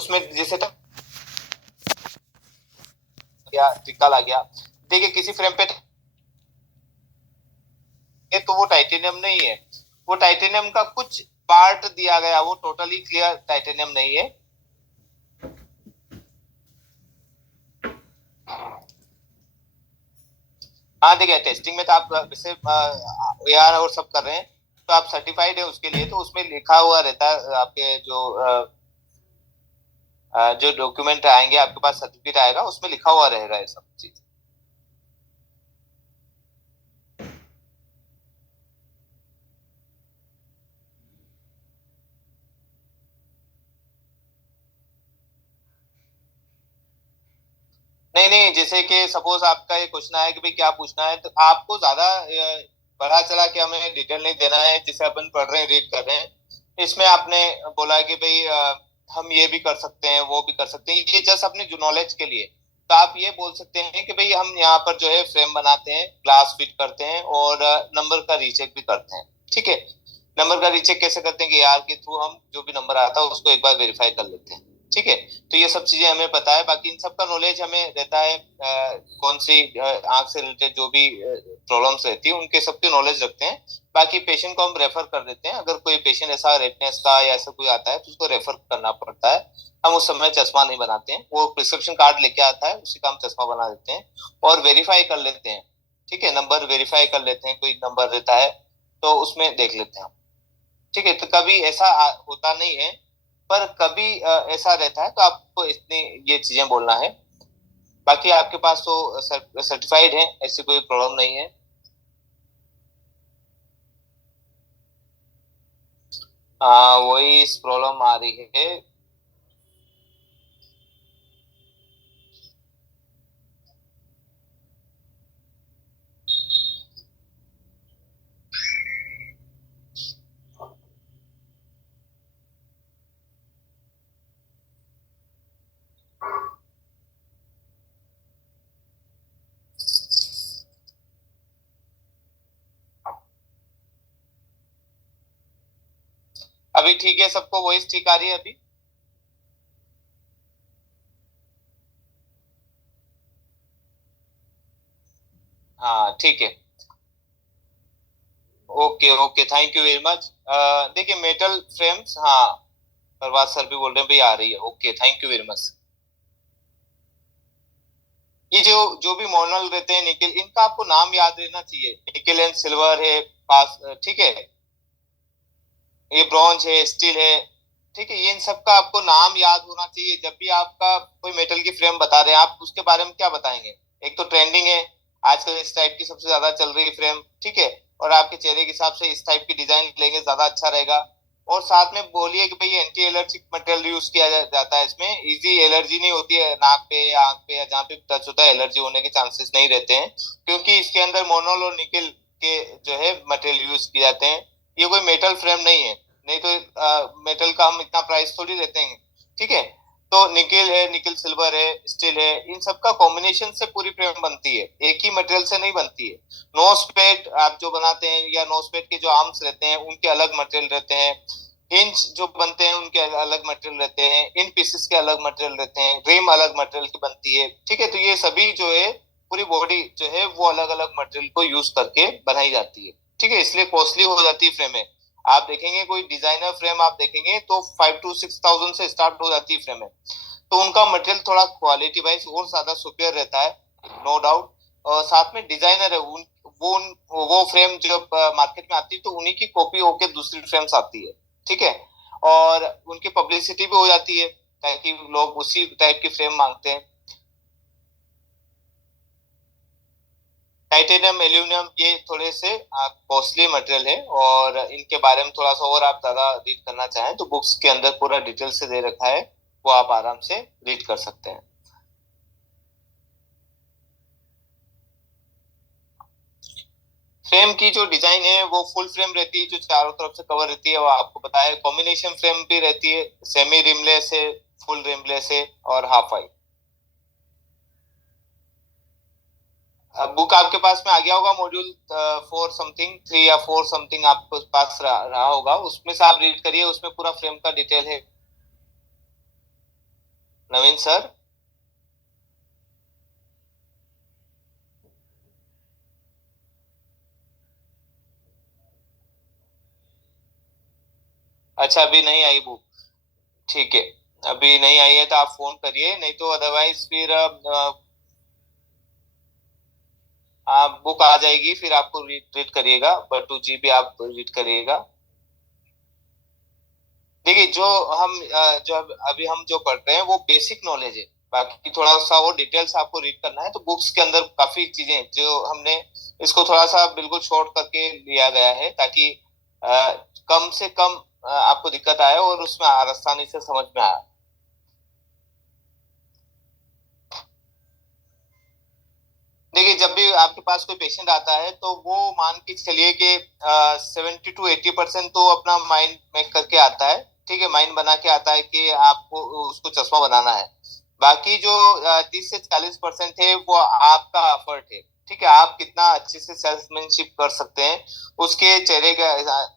उसमें जैसे निकाल आ गया। देखिए किसी फ्रेम पे तो वो टाइटेनियम नहीं है, वो टाइटेनियम का कुछ पार्ट दिया गया, वो टोटली क्लियर टाइटेनियम नहीं है। हाँ देखिए टेस्टिंग में तो आप जैसे यार और सब कर रहे हैं, तो आप सर्टिफाइड है उसके लिए, तो उसमें लिखा हुआ रहता है आपके जो डॉक्यूमेंट आएंगे आपके पास, सर्टिफिकेट आएगा, उसमें लिखा हुआ रहेगा ये सब चीज। नहीं नहीं, जैसे कि सपोज आपका ये क्वेश्चन है कि भाई क्या पूछना है, तो आपको ज्यादा बढ़ा चला के हमें डिटेल नहीं देना है। जैसे अपन पढ़ रहे हैं, रीड कर रहे हैं, इसमें आपने बोला है कि भाई हम ये भी कर सकते हैं, वो भी कर सकते हैं, ये जस्ट अपनी जो नॉलेज के लिए। तो आप ये बोल सकते हैं कि भाई हम यहाँ पर जो है फ्रेम बनाते हैं, ग्लास फिट करते हैं और नंबर का रीचेक भी करते हैं। ठीक है, नंबर का रीचेक कैसे करते हैं कि यार के थ्रू हम जो भी नंबर आता है उसको एक बार वेरीफाई कर लेते हैं। ठीक है, तो ये सब चीजें हमें पता है, बाकी इन सब का नॉलेज हमें रहता है। कौन सी आंख से रिलेटेड जो भी प्रॉब्लम्स रहती है उनके सबकी नॉलेज रखते हैं। बाकी पेशेंट को हम रेफर कर देते हैं, अगर कोई पेशेंट ऐसा रेडनेस का या ऐसा कोई आता है तो उसको रेफर करना पड़ता है। हम उस समय चश्मा नहीं बनाते हैं, वो प्रिस्क्रिप्शन कार्ड लेके आता है, उसी का हम चश्मा बना देते हैं और वेरीफाई कर लेते हैं। ठीक है, नंबर वेरीफाई कर लेते हैं, कोई नंबर रहता है तो उसमें देख लेते हैं हम। ठीक है, तो कभी ऐसा होता नहीं है, पर कभी ऐसा रहता है, तो आपको इतनी ये चीजें बोलना है। बाकी आपके पास तो सर्टिफाइड है, ऐसी कोई प्रॉब्लम नहीं है। हाँ वही इस प्रॉब्लम आ रही है। अभी ठीक है सबको, वॉइस ठीक आ रही है अभी? हाँ ठीक है। Okay okay, thank you very much. देखिए मेटल फ्रेम्स, हाँ प्रभात सर भी बोल रहे हैं भाई आ रही है। Okay thank you very much. ये जो भी मॉडल रहते हैं निकेल, इनका आपको नाम याद रहना चाहिए। निकेल एंड सिल्वर है पास, ठीक है, ये ब्रॉन्ज है, स्टील है। ठीक है, ये इन सब का आपको नाम याद होना चाहिए। जब भी आपका कोई मेटल की फ्रेम बता रहे हैं, आप उसके बारे में क्या बताएंगे? एक तो ट्रेंडिंग है, आजकल इस टाइप की सबसे ज्यादा चल रही फ्रेम। ठीक है, और आपके चेहरे के हिसाब से इस टाइप की डिजाइन लेंगे ज्यादा अच्छा रहेगा। और साथ में बोलिए कि भाई एंटी एलर्जिक मटेरियल यूज किया जाता है इसमें, इजी एलर्जी नहीं होती है नाक पे या आंख पे या जहाँ पे टच होता है, एलर्जी होने के चांसेस नहीं रहते हैं, क्योंकि इसके अंदर मोनोल और निकेल के जो है मटेरियल यूज किए जाते हैं। ये कोई मेटल फ्रेम नहीं है, नहीं तो मेटल का हम इतना प्राइस थोड़ी देते हैं। ठीक है, तो निकेल है, निकेल सिल्वर है, स्टील है, इन सब का कॉम्बिनेशन से पूरी फ्रेम बनती है, एक ही मटेरियल से नहीं बनती है। नोज पेड आप जो बनाते हैं या नोज पेड के जो आर्म्स रहते हैं उनके अलग मटेरियल रहते हैं। हिंज जो बनते हैं उनके अलग मटेरियल रहते हैं, इन पीसेस के अलग मटेरियल रहते हैं, रिम अलग मटेरियल की बनती है। ठीक है, तो ये सभी जो है पूरी बॉडी जो है वो अलग अलग मटेरियल को यूज करके बनाई जाती है। ठीक है, इसलिए कॉस्टली हो जाती है फ्रेमें। आप देखेंगे कोई डिजाइनर फ्रेम आप देखेंगे तो 5 to 6 thousand से स्टार्ट हो जाती है फ्रेमें। तो उनका मटेरियल थोड़ा क्वालिटी वाइज और ज्यादा सुपियर रहता है, नो डाउट। और साथ में डिजाइनर है वो फ्रेम जब मार्केट में आती है तो उन्हीं की कॉपी होके दूसरी फ्रेम्स आती है। ठीक है, और उनकी पब्लिसिटी भी हो जाती है ताकि लोग उसी टाइप की फ्रेम मांगते हैं। टाइटेनियम एल्यूमिनियम ये थोड़े से कॉस्टली मटेरियल है, और इनके बारे में थोड़ा सा और आप ज्यादा रीड करना चाहें तो बुक्स के अंदर पूरा डिटेल से दे रखा है, वो आप आराम से रीड कर सकते हैं। फ्रेम की जो डिजाइन है वो फुल फ्रेम रहती है, जो चारों तरफ से कवर रहती है, वो आपको पता है। कॉम्बिनेशन फ्रेम भी रहती है, सेमी रिमलेस है, फुल रिमलेस है और हाफ आई। बुक आपके पास में आ गया होगा, मॉड्यूल 4 समथिंग, 3 या 4 समथिंग आपके पास रहा होगा, उसमें से आप रीड करिए, उसमें पूरा फ्रेम का डिटेल है। नवीन सर। अच्छा, अभी नहीं आई बुक। ठीक है, अभी नहीं आई है तो आप फोन करिए, नहीं तो अदरवाइज फिर आप बुक आ जाएगी, फिर आपको रीड रीड करिएगा, बट 2 GB आप रीड करिएगा। देखिए, जो हम जो अभी हम जो पढ़ रहे हैं वो बेसिक नॉलेज है। बाकी थोड़ा सा वो डिटेल्स आपको रीड करना है, तो बुक्स के अंदर काफी चीजें हैं जो हमने इसको थोड़ा सा बिल्कुल शॉर्ट करके लिया गया है, ताकि अ, कम से कम आपको दिक्कत आए और उसमें आसानी से समझ में आए। देखिए, जब भी आपके पास कोई पेशेंट आता है तो वो मान के चलिए कि 70 to 80% तो अपना माइंड मेक करके आता है। ठीक है, माइंड बना के आता है कि आपको उसको चश्मा बनाना है। बाकी जो 30 से 40% है वो आपका एफर्ट है। ठीक है, आप कितना अच्छे से सेल्समैनशिप कर सकते हैं, उसके चेहरे के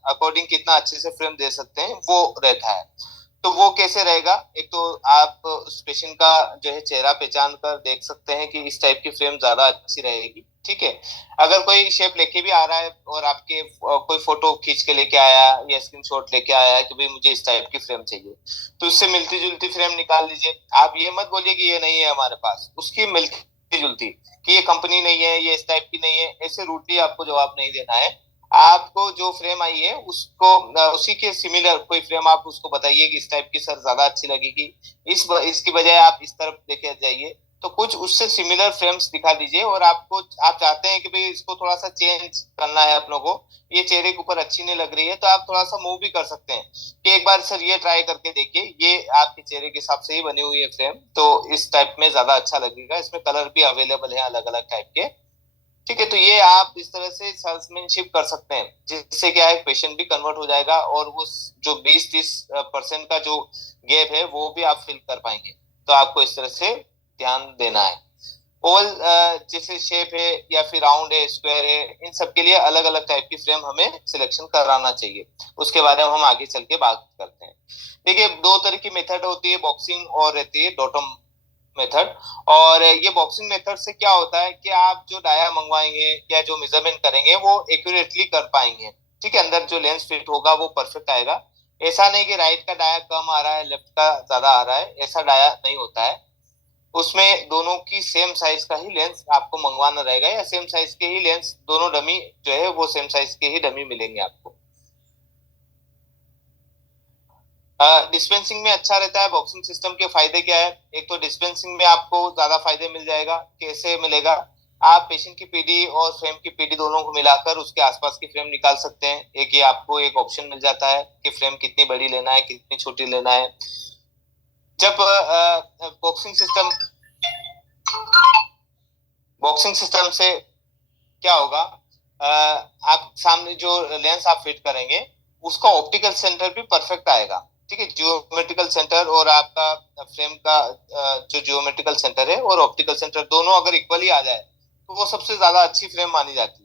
अकॉर्डिंग कितना अच्छे से फ्रेम दे सकते हैं, वो रहता है। तो वो कैसे रहेगा, एक तो आप उस पेशेंट का जो है चेहरा पहचान कर देख सकते हैं कि इस टाइप की फ्रेम ज्यादा अच्छी रहेगी। ठीक है, अगर कोई शेप लेके भी आ रहा है और आपके कोई फोटो खींच के लेके आया या स्क्रीनशॉट लेके आया है कि भाई मुझे इस टाइप की फ्रेम चाहिए, तो उससे मिलती जुलती फ्रेम निकाल लीजिए। आप ये मत बोलिए कि ये नहीं है हमारे पास, उसकी मिलती जुलती, कि ये कंपनी नहीं है, ये इस टाइप की नहीं है, ऐसे रूटली आपको जवाब नहीं देना है। आपको जो फ्रेम आई है उसको उसी के सिमिलर कोई फ्रेम आप उसको बताइए कि इस टाइप की सर ज्यादा अच्छी लगेगी, इसकी बजाय आप इस तरफ लेके जाइए। तो कुछ उससे सिमिलर फ्रेम्स दिखा दीजिए, और आपको आप चाहते हैं कि भाई इसको थोड़ा सा चेंज करना है अपनों को, ये चेहरे के ऊपर अच्छी नहीं लग रही है, तो आप थोड़ा सा मूव भी कर सकते हैं कि एक बार सर ये ट्राई करके देखिए, ये आपके चेहरे के हिसाब से ही बनी हुई है फ्रेम, तो इस टाइप में ज्यादा अच्छा लगेगा, इसमें कलर भी अवेलेबल है अलग अलग टाइप के। ठीक है, तो ये आप इस तरह से सेल्समैनशिप कर सकते हैं, जिससे क्या है पेशेंट भी कन्वर्ट हो जाएगा, और वो जो 20-30% का जो गैप है वो भी आप फिल कर पाएंगे। तो आपको इस तरह से ध्यान देना है। ओवल जैसे शेप है या फिर राउंड है, स्क्वायर है, इन सब के लिए अलग अलग टाइप की फ्रेम हमें सिलेक्शन कराना चाहिए। उसके बारे में हम आगे चल के बात करते हैं। देखिए, दो तरह की मेथड होती है, बॉक्सिंग और रहती है डॉटम मेथड। और ये बॉक्सिंग मेथड से क्या होता है कि आप जो डाया मंगवाएंगे या जो मेजरमेंट करेंगे वो एक्यूरेटली कर पाएंगे। ठीक है, अंदर जो लेंस फिट होगा वो परफेक्ट आएगा। ऐसा नहीं कि राइट का डाया कम आ रहा है, लेफ्ट का ज्यादा आ रहा है, ऐसा डाया नहीं होता है। उसमें दोनों की सेम साइज का ही लेंस आपको मंगवाना रहेगा, या सेम साइज के ही लेंस, दोनों डमी जो है वो सेम साइज के ही डमी मिलेंगे आपको। डिस्पेंसिंग में अच्छा रहता है बॉक्सिंग सिस्टम के फायदे क्या है। एक तो डिस्पेंसिंग में आपको ज्यादा फायदे मिल जाएगा। कैसे मिलेगा, आप पेशेंट की पीडी और फ्रेम की पीडी दोनों को मिलाकर उसके आसपास की फ्रेम निकाल सकते हैं। एक ये आपको एक ऑप्शन मिल जाता है कि फ्रेम कितनी बड़ी लेना है, कितनी छोटी लेना है। जब बॉक्सिंग सिस्टम से क्या होगा, आप सामने जो लेंस आप फिट करेंगे उसका ऑप्टिकल सेंटर भी परफेक्ट आएगा। ठीक है, जियोमेट्रिकल सेंटर और आपका फ्रेम का जो जियोमेट्रिकल सेंटर है और ऑप्टिकल सेंटर दोनों अगर इक्वली आ जाए तो वो सबसे ज्यादा अच्छी फ्रेम मानी जाती है।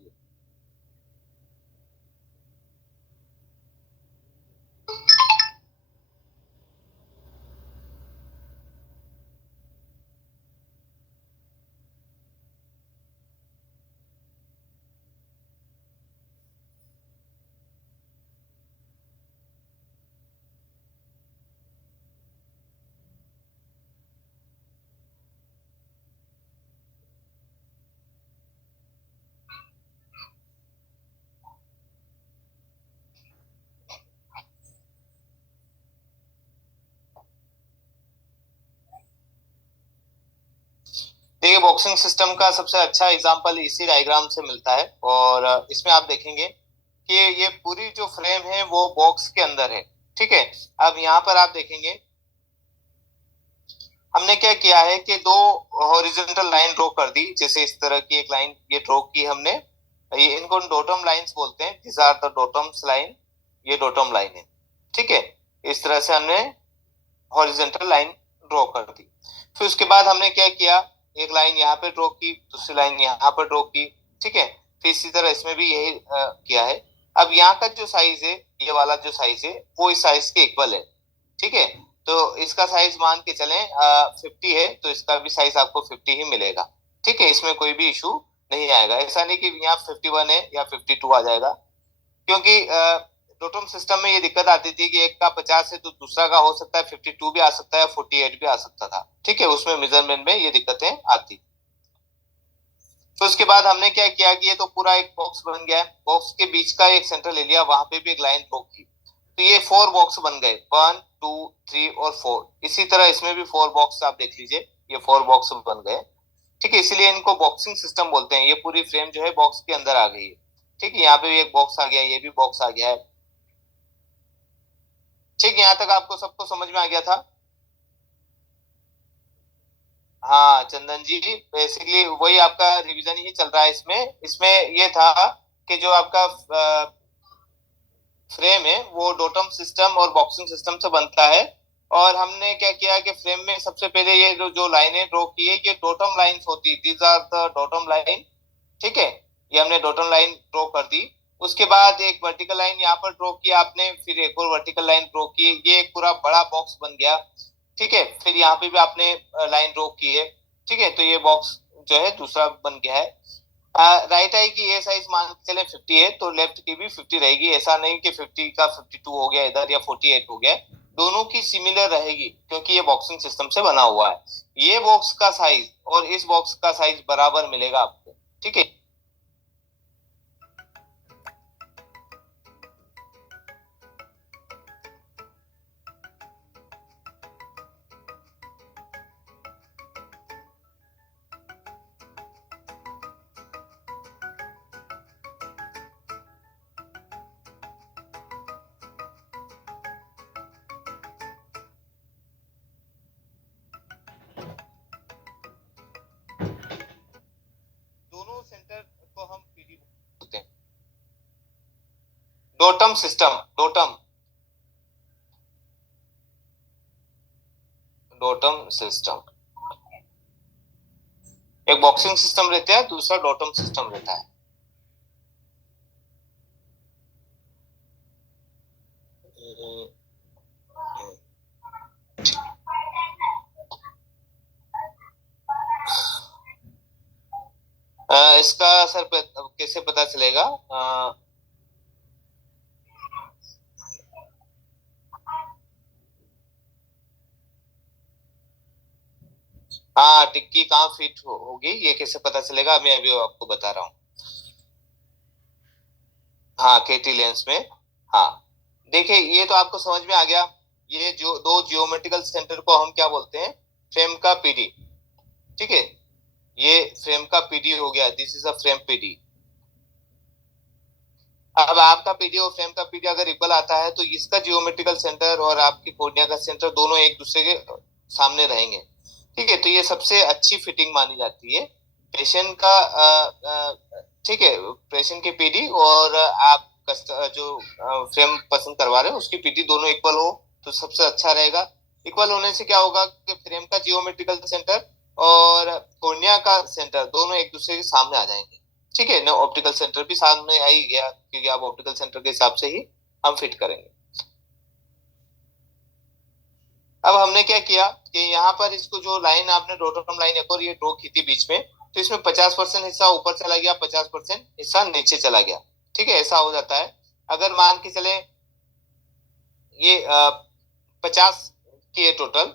देखिए, बॉक्सिंग सिस्टम का सबसे अच्छा एग्जांपल इसी डायग्राम से मिलता है, और इसमें आप देखेंगे कि ये पूरी जो फ्रेम है वो बॉक्स के अंदर है। ठीक है, अब यहाँ पर आप देखेंगे हमने क्या किया है कि दो हॉरिजॉन्टल लाइन ड्रॉ कर दी, जैसे इस तरह की एक लाइन ये ड्रॉ की हमने। ये इनको डोटम लाइंस बोलते हैं, दिस आर द डोटम्स लाइन, ये डोटम लाइन है। ठीक है, इस तरह से हमने हॉरिजॉन्टल लाइन ड्रॉ कर दी। फिर उसके बाद हमने क्या किया, एक लाइन यहाँ पे ड्रॉ की, दूसरी लाइन यहाँ पर ड्रॉ की। ठीक है, फिर इसी तरह इसमें भी यही किया है। अब यहाँ का जो साइज है, ये वाला जो साइज है वो इस साइज के इक्वल है। ठीक है, तो इसका साइज मान के चलें 50 है, तो इसका भी साइज आपको 50 ही मिलेगा। ठीक है, इसमें कोई भी इशू नहीं आएगा। ऐसा नहीं कि यहाँ 51 है या 52 आ जाएगा, क्योंकि टोटम सिस्टम में ये दिक्कत आती थी कि एक का 50 है तो दूसरा का हो सकता है 52 भी आ सकता है, 48 भी आ सकता था। ठीक है, उसमें मेजरमेंट में ये दिक्कतें आती। तो उसके बाद हमने क्या किया कि ये तो पूरा एक बॉक्स बन गया। बॉक्स के बीच का एक सेंटर ले लिया, वहां पे भी एक लाइन ड्रॉ की, तो ये 4 बॉक्स बन गए, 1 2 3 और 4। इसी तरह इसमें भी 4 बॉक्स आप देख लीजिए, ये 4 बॉक्स बन गए। ठीक है, इसीलिए इनको बॉक्सिंग सिस्टम बोलते हैं। ये पूरी फ्रेम जो है बॉक्स के अंदर आ गई है। ठीक है, यहाँ पे भी एक बॉक्स आ गया, ये भी बॉक्स आ गया है। ठीक, यहाँ तक आपको सबको समझ में आ गया था? हाँ चंदन जी, बेसिकली वही आपका रिवीजन ही चल रहा है इसमें। इसमें ये था कि जो आपका फ्रेम है वो डोटम सिस्टम और बॉक्सिंग सिस्टम से बनता है। और हमने क्या किया कि फ्रेम में सबसे पहले ये जो लाइनें ड्रॉ की है, ये डोटम लाइंस होती, दीज आर द डोटम लाइन। ठीक है, ये हमने डोटम लाइन ड्रॉ कर दी। उसके बाद एक वर्टिकल लाइन यहाँ पर ड्रॉ किया आपने, फिर एक और वर्टिकल लाइन ड्रॉ की, ये एक पूरा बड़ा बॉक्स बन गया। ठीक है, फिर यहाँ पे भी आपने लाइन ड्रॉ की है। ठीक है, तो ये बॉक्स जो है दूसरा बन गया है। राइट आई की ये साइज मान के चले 50 है, तो लेफ्ट की भी 50 रहेगी। ऐसा नहीं कि 50 का 52 हो गया इधर या 48 हो गया। दोनों की सिमिलर रहेगी, क्योंकि ये बॉक्सिंग सिस्टम से बना हुआ है। ये बॉक्स का साइज और इस बॉक्स का साइज बराबर मिलेगा आपको। ठीक है, दोनों सेंटर को हम पीडी बोलते हैं। डोटम सिस्टम, डोटम डोटम सिस्टम, एक बॉक्सिंग सिस्टम रहता है, दूसरा डोटम सिस्टम रहता है। इसका सर कैसे पता चलेगा? हाँ, टिक्की कहाँ फिट होगी ये कैसे पता चलेगा, मैं अभी आपको बता रहा हूँ। हाँ, केटी लेंस में। हाँ, देखिए ये तो आपको समझ में आ गया। ये जो दो जियोमेट्रिकल सेंटर को हम क्या बोलते हैं? फ्रेम का पीडी। ठीक है, ये फ्रेम का पीडी हो गया, this is a frame PD. अब आपका पीडी और फ्रेम का पीडी अगर इक्वल आता है, तो इसका जियोमेट्रिकल सेंटर और आपकी कोर्निया का सेंटर दोनों एक दूसरे के सामने रहेंगे। ठीक है, तो ये सबसे अच्छी फिटिंग मानी जाती है पेशेंट का। ठीक है, पेशेंट की पीडी और आप जो फ्रेम पसंद करवा रहे हो उसकी पीडी दोनों इक्वल हो तो सबसे अच्छा रहेगा। इक्वल होने से क्या होगा कि फ्रेम का जियोमेट्रिकल सेंटर और कोर्निया का सेंटर दोनों एक दूसरे के सामने आ जाएंगे। ठीक है ना, ऑप्टिकल सेंटर भी सामने आ ही गया, क्योंकि आप ऑप्टिकल सेंटर के हिसाब से ही हम फिट करेंगे। अब हमने क्या किया कि यहाँ पर इसको जो लाइन आपने डॉटम लाइन एक और ये ड्रॉ की थी बीच में, तो इसमें 50% हिस्सा ऊपर चला गया, 50% हिस्सा नीचे चला गया। ठीक है, ऐसा हो जाता है। अगर मान के चले ये 50 की है टोटल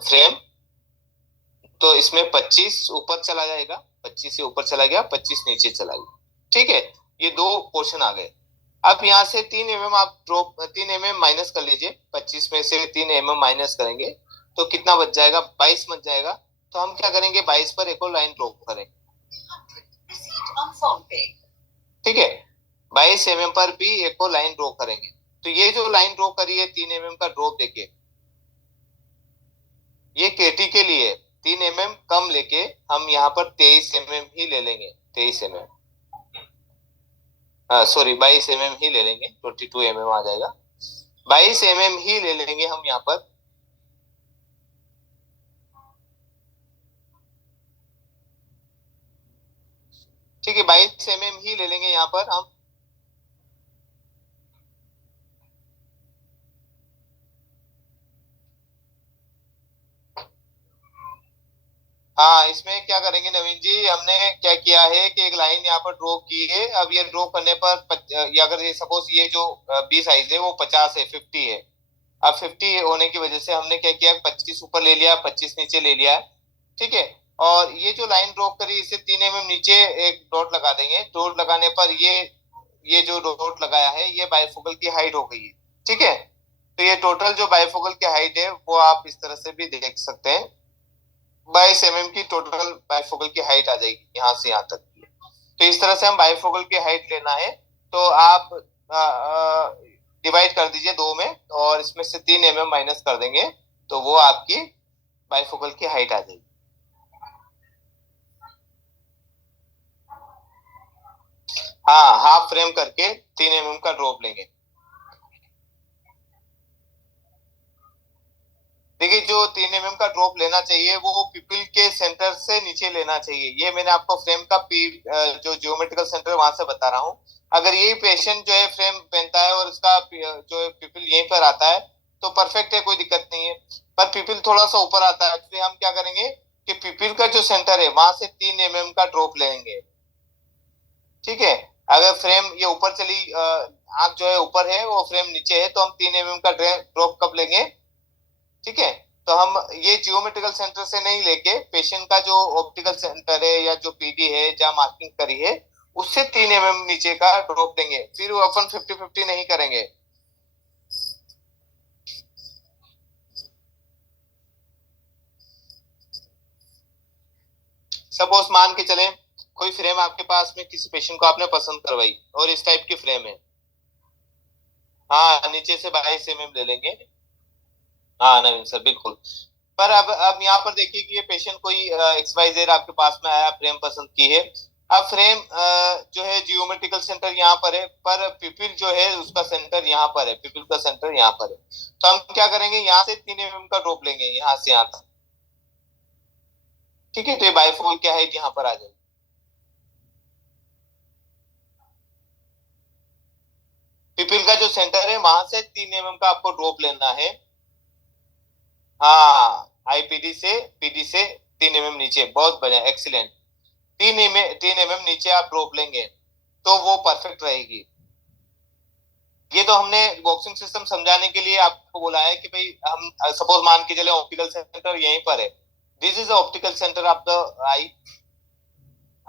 फ्रेम, तो इसमें 25 ऊपर चला जाएगा, 25 से ऊपर चला गया, 25 नीचे चला गया। ठीक है, ये दो पोर्शन आ गए। अब यहाँ से 3 mm आप ड्रॉप 3 mm माइनस कर लीजिए, 25 में से 3 mm माइनस करेंगे तो कितना बच जाएगा? 22 बच जाएगा। तो हम क्या करेंगे, 22 पर एक और लाइन ड्रॉ करेंगे। ठीक है, 22 mm पर भी एक और लाइन ड्रॉ करेंगे। तो ये जो लाइन ड्रॉ करी है 3 mm का ड्रॉप देके, ये केटी के लिए 3 mm कम लेके हम यहाँ पर 23 mm ही ले लेंगे। 23 mm, सॉरी 22 mm ही ले लेंगे, 22 mm आ जाएगा। 22 mm ही ले लेंगे हम यहाँ पर। ठीक है, 22 mm ही ले लेंगे यहाँ पर हम। हाँ, इसमें क्या करेंगे नवीन जी, हमने क्या किया है कि एक लाइन यहाँ पर ड्रॉ की है। अब ये ड्रॉ करने पर ये अगर ये सपोज ये जो बी साइज है वो 50 है, 50 है। अब 50 होने की वजह से हमने क्या किया, 25 ऊपर ले लिया, 25 नीचे ले लिया है। ठीक है। और ये जो लाइन ड्रॉ करी इसे 3 mm नीचे एक डॉट लगा देंगे। डॉट लगाने पर ये जो डॉट लगाया है ये बाइफोकल की हाइट हो गई है। ठीक है। तो ये टोटल जो बाइफोकल की हाइट है वो आप इस तरह से भी देख सकते हैं। 22 mm की टोटल बाइफोकल की हाइट आ जाएगी यहाँ से यहाँ तक की। तो इस तरह से हम बाइफोकल की हाइट लेना है। तो आप डिवाइड कर दीजिए दो में, और इसमें से 3 mm माइनस कर देंगे, तो वो आपकी बाइफोकल की हाइट आ जाएगी। हाँ, हाफ फ्रेम करके 3 mm का ड्रॉप लेंगे। देखिए, जो 3 mm का ड्रॉप लेना चाहिए वो पिपिल के सेंटर से नीचे लेना चाहिए। ये मैंने आपको फ्रेम का जो जियोमेट्रिकल सेंटर वहां से बता रहा हूँ। अगर यही पेशेंट जो है फ्रेम पहनता है और उसका जो पिपिल यहीं पर आता है तो परफेक्ट है, कोई दिक्कत नहीं है। पर पिपिल थोड़ा सा ऊपर आता है, तो हम क्या करेंगे कि पिपिल का जो सेंटर है वहां से 3 mm का ड्रॉप लेंगे। ठीक है। अगर फ्रेम ये ऊपर चली आंख जो है ऊपर है, वो फ्रेम नीचे है, तो हम 3 mm का ड्रॉप कब लेंगे? ठीक है। तो हम ये जियोमेट्रिकल सेंटर से नहीं लेके पेशेंट का जो ऑप्टिकल सेंटर है या जो पीडी है जहाँ मार्किंग करी है उससे 3 mm नीचे का ड्रॉप देंगे। फिर वो अपन 50-50 नहीं करेंगे। सपोज मान के चले, कोई फ्रेम आपके पास में किसी पेशेंट को आपने पसंद करवाई और इस टाइप की फ्रेम है। हाँ, नीचे से 22 mm ले लेंगे। हाँ नवीन सर, बिल्कुल। पर अब यहाँ पर देखिए कि ये पेशेंट कोई एक्स वाई जेड आपके पास में आया, फ्रेम पसंद की है। अब फ्रेम जो है जियोमेट्रिकल सेंटर यहाँ पर है, पर पिपिल जो है उसका सेंटर यहाँ पर है, पिपिल का सेंटर यहाँ पर है। तो हम क्या करेंगे, यहाँ से 3 mm का ड्रॉप लेंगे यहाँ से यहाँ तक। ठीक है। तो ये बाइफोकल की हाइट यहाँ पर आ जाएगी। पिपिल का जो सेंटर है वहां से 3 mm का आपको ड्रॉप लेना है। हाँ, आईपीडी से पीडी से 3 mm नीचे, बहुत बढ़िया, एक्सीलेंट। 3 mm नीचे आप ड्रॉप लेंगे तो वो परफेक्ट रहेगी। ये तो हमने बॉक्सिंग सिस्टम समझाने के लिए आपको बोला है कि भाई हम सपोज मान के चले ऑप्टिकल सेंटर यहीं पर है। This is optical centre of the eye.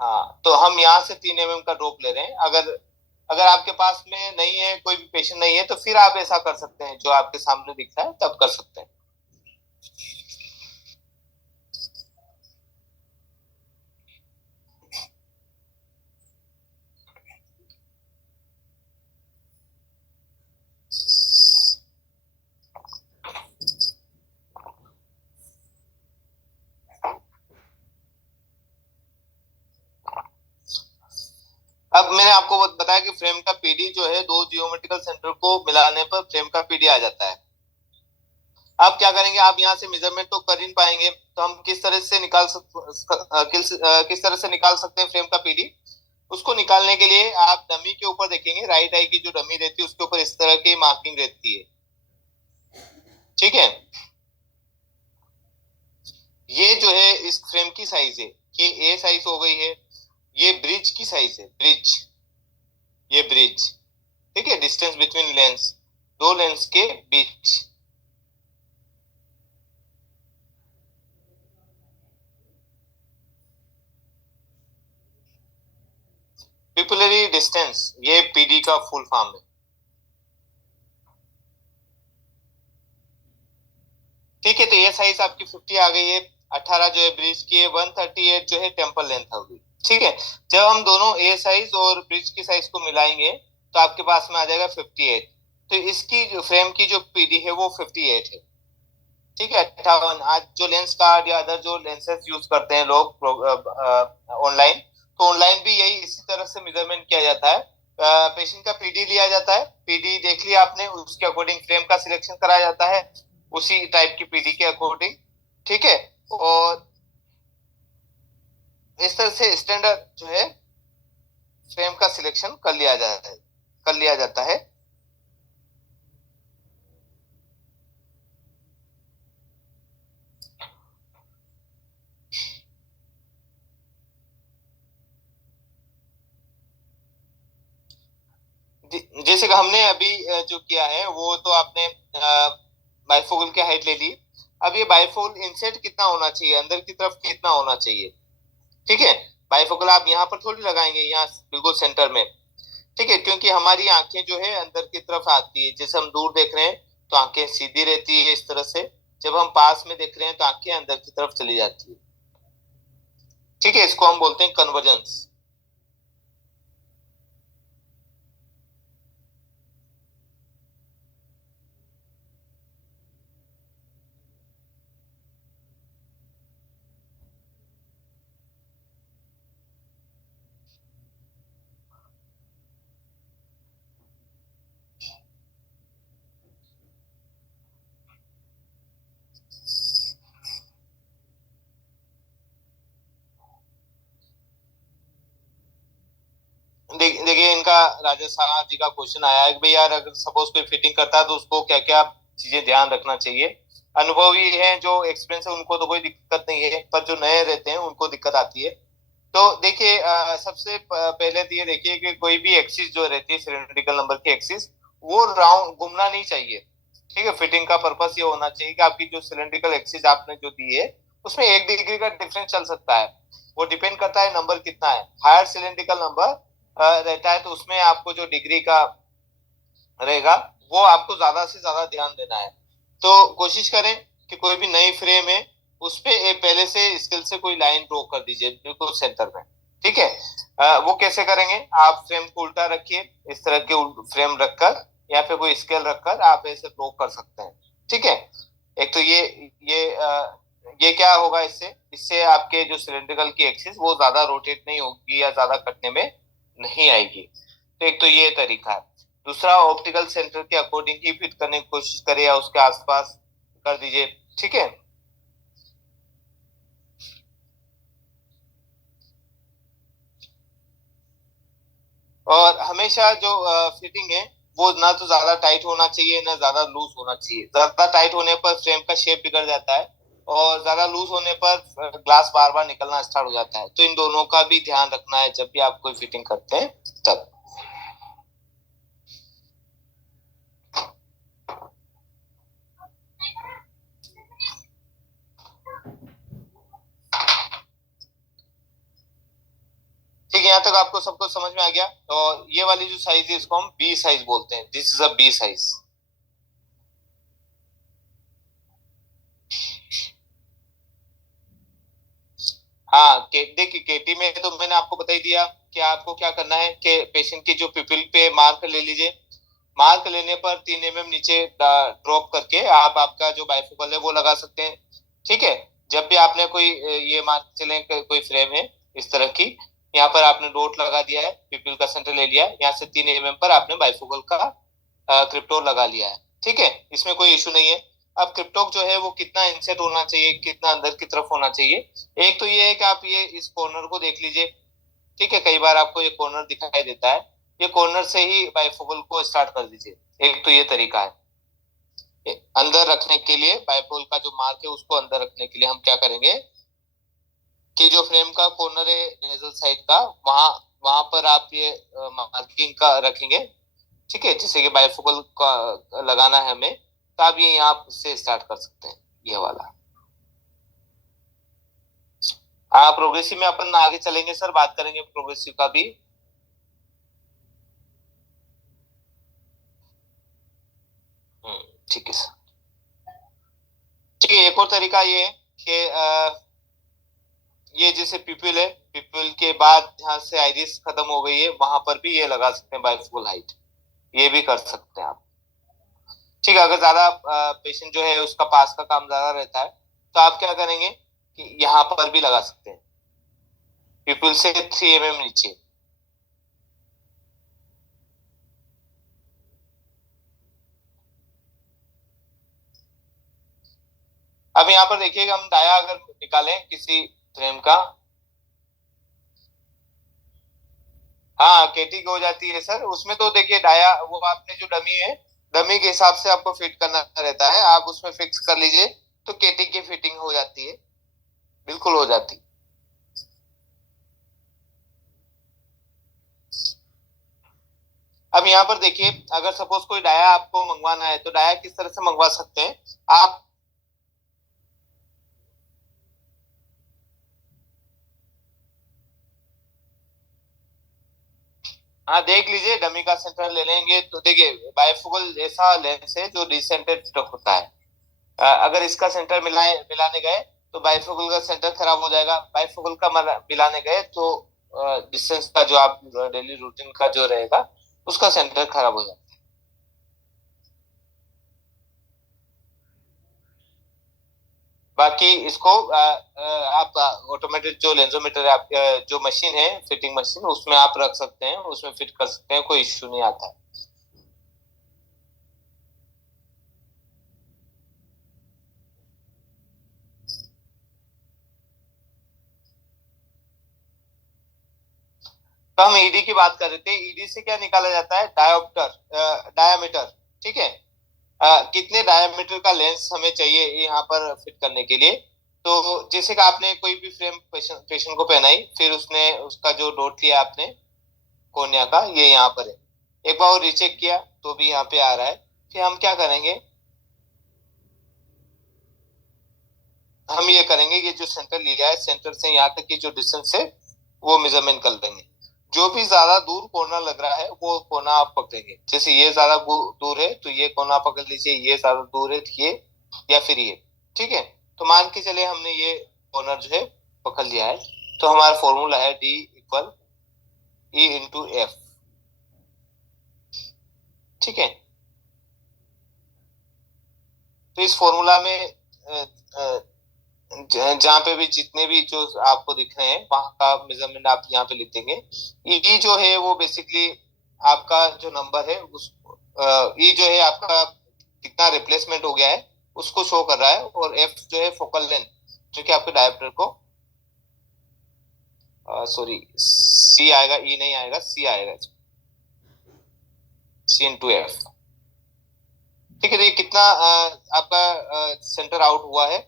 हाँ, तो हम यहाँ से 3 mm का ड्रॉप ले रहे हैं। अगर अगर आपके पास में नहीं है, कोई भी पेशेंट नहीं है, तो फिर आप ऐसा कर सकते हैं जो आपके सामने दिखता है तब कर सकते हैं। अब मैंने आपको बताया कि फ्रेम का पीडी जो है दो जियोमेट्रिकल सेंटर को मिलाने पर फ्रेम का पीडी आ जाता है। आप क्या करेंगे, आप यहाँ से मेजरमेंट तो कर ही नहीं पाएंगे, तो हम किस तरह से किस तरह से निकाल सकते हैं फ्रेम का पीडी? उसको निकालने के लिए आप डमी के ऊपर देखेंगे, राइट आई की जो डमी रहती है उसके ऊपर इस तरह की मार्किंग रहती है। ठीक है। ये जो है इस फ्रेम की साइज है, ये ए साइज हो गई है। ये ब्रिज की साइज है, ब्रिज, ये ब्रिज। ठीक है, डिस्टेंस बिटवीन लेंस, दो लेंस के बीच। पिपुलरी डिस्टेंस, ये पीडी का फुल फॉर्म है। ठीक है। तो ये साइज आपकी 50 आ गई है। 18 जो है ब्रिज की है, 138 जो है टेम्पल लेंथ होगी। ठीक है। जब हम दोनों ए साइज और ब्रिज की साइज को मिलाएंगे तो आपके पास में आ जाएगा 58। तो इसकी जो फ्रेम की जो पीडी है वो 58 है। ठीक है। 58। आज जो लेंस कार्ड या अदर जो लेंसेज यूज करते हैं लोग ऑनलाइन, तो ऑनलाइन भी यही इसी तरह से मेजरमेंट किया जाता है। पेशेंट का पीडी लिया जाता है, पीडी देख लिया आपने, उसके अकॉर्डिंग फ्रेम का सिलेक्शन कराया जाता है, उसी टाइप की पीडी के अकॉर्डिंग। ठीक है। और इस तरह से स्टैंडर्ड जो है फ्रेम का सिलेक्शन कर लिया जाता है। जैसे कि हमने अभी जो किया है वो तो आपने बाइफोकल की हाइट ले ली। अब ये बाइफोकल इंसेट कितना होना चाहिए, अंदर की तरफ कितना होना चाहिए, ठीक है। बाइफोकल आप यहाँ पर थोड़ी लगाएंगे, यहाँ बिल्कुल सेंटर में, ठीक है, क्योंकि हमारी आंखें जो है अंदर की तरफ आती है। जैसे हम दूर देख रहे हैं तो आंखें सीधी रहती है इस तरह से, जब हम पास में देख रहे हैं तो आंखें अंदर की तरफ चली जाती है, ठीक है। इसको हम बोलते हैं कन्वर्जेंस। देखिए इनका राजा साहब जी का क्वेश्चन आया है कि भाई यार अगर सपोज कोई फिटिंग करता है तो उसको क्या क्या चीजें ध्यान रखना चाहिए। अनुभवी है, जो एक्सपीरियंस है, उनको तो कोई दिक्कत नहीं है, पर जो नए रहते हैं उनको दिक्कत आती है। तो देखिए सबसे पहले तो ये देखिए कि कोई भी एक्सिस जो रहती है सिलेंड्रिकल नंबर की एक्सिस, वो राउंड घूमना नहीं चाहिए, ठीक है। फिटिंग का पर्पस ये होना चाहिए कि आपकी जो सिलेंड्रिकल एक्सिस आपने जो दी है उसमें 1 डिग्री का डिफरेंस चल सकता है। वो डिपेंड करता है नंबर कितना है। हायर सिलेंड्रिकल नंबर रहता है तो उसमें आपको जो डिग्री का रहेगा वो आपको ज्यादा से ज्यादा ध्यान देना है। तो कोशिश करें कि कोई भी नई फ्रेम है उस पे पहले से स्केल से कोई लाइन ड्रॉ कर दीजिए बिल्कुल सेंटर में, ठीक है। वो कैसे करेंगे, आप फ्रेम को उल्टा रखिए, इस तरह के फ्रेम रखकर या फिर कोई स्केल रखकर आप ऐसे ड्रॉ कर सकते हैं, ठीक है। एक तो ये क्या होगा, इससे इससे आपके जो सिलेंड्रिकल की एक्सिस वो ज्यादा रोटेट नहीं होगी या ज्यादा कटने में नहीं आएगी। तो एक तो ये तरीका है। दूसरा, ऑप्टिकल सेंटर के अकॉर्डिंग ही फिट करने की कोशिश करें या उसके आसपास कर दीजिए, ठीक है। और हमेशा जो फिटिंग है वो ना तो ज्यादा टाइट होना चाहिए ना ज्यादा लूज होना चाहिए। ज्यादा टाइट होने पर फ्रेम का शेप बिगड़ जाता है और ज्यादा लूज होने पर ग्लास बार बार निकलना स्टार्ट हो जाता है। तो इन दोनों का भी ध्यान रखना है जब भी आप कोई फिटिंग करते हैं तब। ठीक है, यहाँ तक आपको सबको समझ में आ गया। और ये वाली जो साइज है इसको हम बी साइज बोलते हैं, this is a B size. हाँ देखिए केटी में तो मैंने आपको बता ही दिया कि आपको क्या करना है कि पेशेंट की जो पिपिल पे मार्क ले लीजिए। मार्क लेने पर 3 mm नीचे ड्रॉप करके आप आपका जो बाइफोकल है वो लगा सकते हैं, ठीक है। जब भी आपने कोई ये मान के चले कोई फ्रेम है इस तरह की, यहाँ पर आपने डॉट लगा दिया है, पिपिल का सेंटर ले लिया है, यहाँ से 3 mm पर आपने बाइफोकल का क्रिप्टोर लगा लिया है, ठीक है। इसमें कोई इशू नहीं है। अब क्रिप्टोक जो है वो कितना इंसेट होना चाहिए, कितना अंदर की तरफ होना चाहिए। एक तो ये है कि आप ये इस कॉर्नर को देख लीजिए, ठीक है। कई बार आपको ये कॉर्नर दिखाई देता है, ये कॉर्नर से ही बाइफोकल को स्टार्ट कर दीजिए। एक तो ये तरीका है। अंदर रखने के लिए बाइफोकल का जो मार्क है उसको अंदर रखने के लिए हम क्या करेंगे कि जो फ्रेम का कॉर्नर है नेजल साइड का, वहां वहां पर आप ये मार्किंग का रखेंगे, ठीक है। जैसे कि बाइफोकल का लगाना है हमें, तो आप ये यहाँ से स्टार्ट कर सकते हैं, ये वाला। हाँ प्रोग्रेसिव में अपन आगे चलेंगे सर, बात करेंगे प्रोग्रेसिव का भी। ठीक है सर। ठीक है, एक और तरीका ये है कि ये जैसे पीपल है, पीपल के बाद यहाँ से आइरिस खत्म हो गई है, वहां पर भी ये लगा सकते हैं बाइफोकल हाइट, ये भी कर सकते हैं आप, ठीक है। अगर ज्यादा पेशेंट जो है उसका पास का काम ज्यादा रहता है तो आप क्या करेंगे कि यहाँ पर भी लगा सकते हैं, पीपल से 3 mm नीचे। अब यहाँ पर देखिएगा, हम डाया अगर निकालें किसी फ्रेम का, हाँ केटी हो जाती है सर। उसमें तो देखिए डाया वो आपने जो डमी है, डमी के हिसाब से आपको फिट करना रहता है, आप उसमें फिक्स कर लीजिए तो केटी की फिटिंग हो जाती है, बिल्कुल हो जाती है। अब यहाँ पर देखिए, अगर सपोज कोई डाया आपको मंगवाना है तो डाया किस तरह से मंगवा सकते हैं आप। हाँ देख लीजिए, डमी का सेंटर ले लेंगे तो देखिए बाइफोकल ऐसा लेंस है जो डिसेंटेड होता है। अगर इसका सेंटर मिलाने गए तो बाइफोकल का सेंटर खराब हो जाएगा, बाइफोकल का मिलाने गए तो डिस्टेंस का जो आप डेली रूटीन का जो रहेगा उसका सेंटर खराब हो जाएगा। बाकी इसको आप ऑटोमेटेड जो लेंसोमीटर है, आप जो मशीन है फिटिंग मशीन, उसमें आप रख सकते हैं, उसमें फिट कर सकते हैं, कोई इश्यू नहीं आता है। तो हम ईडी की बात कर रहे थे, ईडी से क्या निकाला जाता है, डायोप्टर डायामीटर। ठीक है, कितने डायमीटर का लेंस हमें चाहिए यहाँ पर फिट करने के लिए। तो जैसे कि आपने कोई भी फ्रेम पेशेंट को पहनाई, फिर उसने उसका जो डॉट लिया आपने कोर्निया का, ये यहाँ पर है, एक बार वो रीचेक किया तो भी यहाँ पे आ रहा है। फिर हम क्या करेंगे, हम ये करेंगे, ये जो सेंटर लिया है, सेंटर से यहाँ तक की जो डिस्टेंस है वो मेजरमेंट कर लेंगे। जो भी ज्यादा दूर कोना लग रहा है वो कोना आप पकड़ेंगे, जैसे ये ज्यादा दूर है तो ये कोना पकड़ लीजिए, ये ज्यादा दूर है तो ये, या फिर ये। ठीक है, तो मान के चले हमने ये कॉर्नर जो है पकड़ लिया है, तो हमारा फॉर्मूला है D equal E into F. ठीक है, तो इस फॉर्मूला में जहाँ पे भी जितने भी जो आपको दिख रहे हैं वहां का मेजरमेंट आप यहाँ पे लिख देंगे। ई जो है वो बेसिकली आपका जो नंबर है उस ई जो है आपका कितना रिप्लेसमेंट हो गया है उसको शो कर रहा है, और एफ जो है फोकल लेंथ जो कि आपके डायोप्टर को, सॉरी सी आएगा, ई नहीं आएगा, सी आएगा, सी इंटू एफ। ठीक है, तो ये कितना आपका सेंटर आउट हुआ है।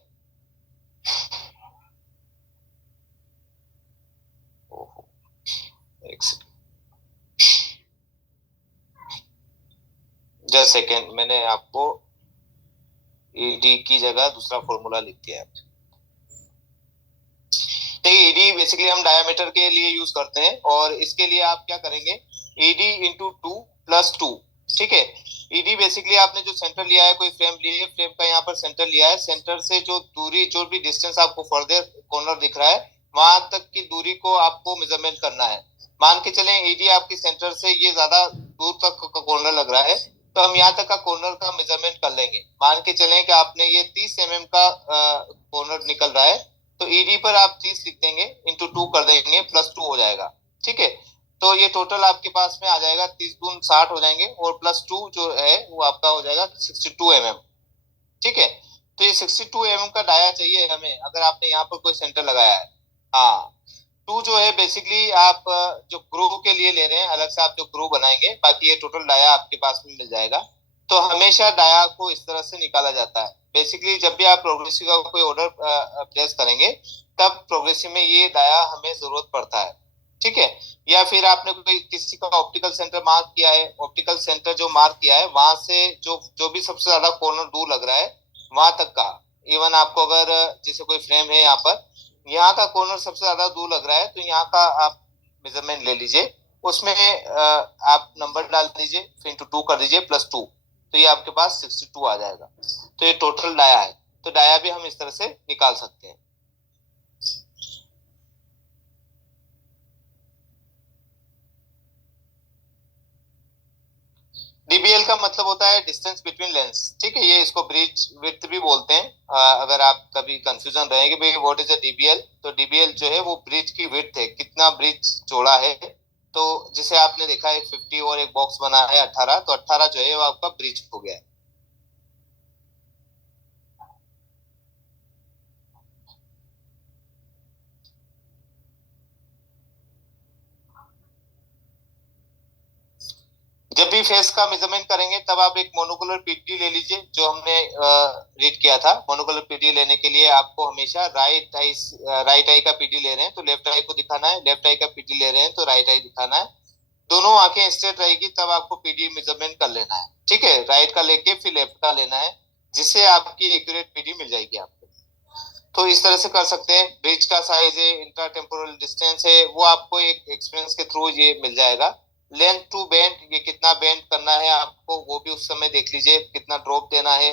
एक जस्ट सेकेंड, मैंने आपको ईडी की जगह दूसरा फॉर्मूला लिख दिया है। देखिए ईडी बेसिकली हम डायमीटर के लिए यूज करते हैं, और इसके लिए आप क्या करेंगे, ED into two plus two. ठीक है, ईडी बेसिकली आपने जो सेंटर लिया है, कोई फ्रेम ली है, फ्रेम का यहाँ पर सेंटर लिया है, सेंटर से जो दूरी, जो भी डिस्टेंस आपको फर्दर कॉर्नर दिख रहा है वहां तक की दूरी को आपको मेजरमेंट करना है। मान के चलें ईडी आपकी सेंटर से ये ज्यादा दूर तक का कॉर्नर लग रहा है, तो हम यहाँ तक का कॉर्नर का मेजरमेंट कर लेंगे। मान के चलें कि आपने ये 30 mm का कॉर्नर निकल रहा है, तो ईडी पर आप 30 लिख देंगे, इंटू टू कर देंगे, प्लस टू हो जाएगा। ठीक है, तो ये टोटल आपके पास में आ जाएगा, 30 दून 60 हो जाएंगे, और प्लस टू जो है वो आपका हो जाएगा 62 mm। ठीक है, तो ये 62 mm का डाया चाहिए हमें, अगर आपने यहाँ पर कोई सेंटर लगाया है। हाँ, टू जो है बेसिकली आप जो ग्रू के लिए ले रहे हैं, अलग से आप जो ग्रू बनाएंगे, बाकी ये टोटल डाया आपके पास में मिल जाएगा। तो हमेशा डाया को इस तरह से निकाला जाता है। बेसिकली जब भी आप प्रोग्रेसिव का कोई ऑर्डर प्लेस करेंगे तब प्रोग्रेसिव में ये डाया हमें जरूरत पड़ता है। ठीक है, या फिर आपने कोई किसी का ऑप्टिकल सेंटर मार्क किया है, ऑप्टिकल सेंटर जो मार्क किया है वहां से जो जो भी सबसे ज्यादा कॉर्नर दूर लग रहा है वहां तक का, इवन आपको अगर जैसे कोई फ्रेम है यहाँ पर, यहाँ का कॉर्नर सबसे ज्यादा दूर लग रहा है, तो यहाँ का आप मेजरमेंट ले लीजिए, उसमें आप नंबर डाल दीजिए, फिर इंटू टू कर दीजिए, प्लस टू, तो ये आपके पास 62 आ जाएगा। तो ये टोटल डाया है, तो डाया भी हम इस तरह से निकाल सकते हैं। डीबीएल का मतलब होता है डिस्टेंस बिटवीन लेंस। ठीक है, ये इसको ब्रिज विड्थ भी बोलते हैं। अगर आप कभी कंफ्यूजन रहे कि भाई व्हाट इज अ डीबीएल, तो डीबीएल जो है वो ब्रिज की विड्थ है, कितना ब्रिज चौड़ा है। तो जैसे आपने देखा एक 50 और एक बॉक्स बना है 18, तो 18 जो है वो आपका ब्रिज हो गया है। जब भी फेस का मेजरमेंट करेंगे तब आप एक मोनोकुलर पीटी ले लीजिए, जो हमने रीड किया था। मोनोकुलर पीटी लेने के लिए आपको हमेशा राइट आई का पीटी ले रहे हैं तो लेफ्ट आई को दिखाना है, लेफ्ट आई का पीटी ले रहे हैं तो राइट आई दिखाना है। दोनों आंखें स्ट्रेट रहेगी तब आपको पीडी मेजरमेंट कर लेना है। ठीक है, राइट का लेके फिर लेफ्ट का लेना है, जिससे आपकी एक्यूरेट पीडी मिल जाएगी आपको। तो इस तरह से कर सकते हैं। ब्रिज का साइज है, इंट्रा टेम्पोरल डिस्टेंस है, वो आपको एक एक्सपीरियंस के थ्रू ये मिल जाएगा। लेंथ टू बेंड, ये कितना बेंड करना है आपको वो भी उस समय देख लीजिए, कितना ड्रॉप देना है।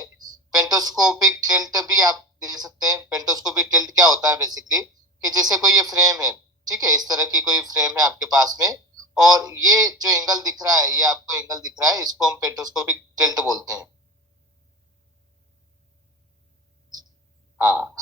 पेंटोस्कोपिक टिल्ट भी आप दे सकते हैं। पेंटोस्कोपिक टिल्ट क्या होता है बेसिकली, कि जैसे कोई ये फ्रेम है, ठीक है, इस तरह की कोई फ्रेम है आपके पास में, और ये जो एंगल दिख रहा है, ये आपको एंगल दिख रहा है, इसको हम पेंटोस्कोपिक टिल्ट बोलते हैं। हाँ,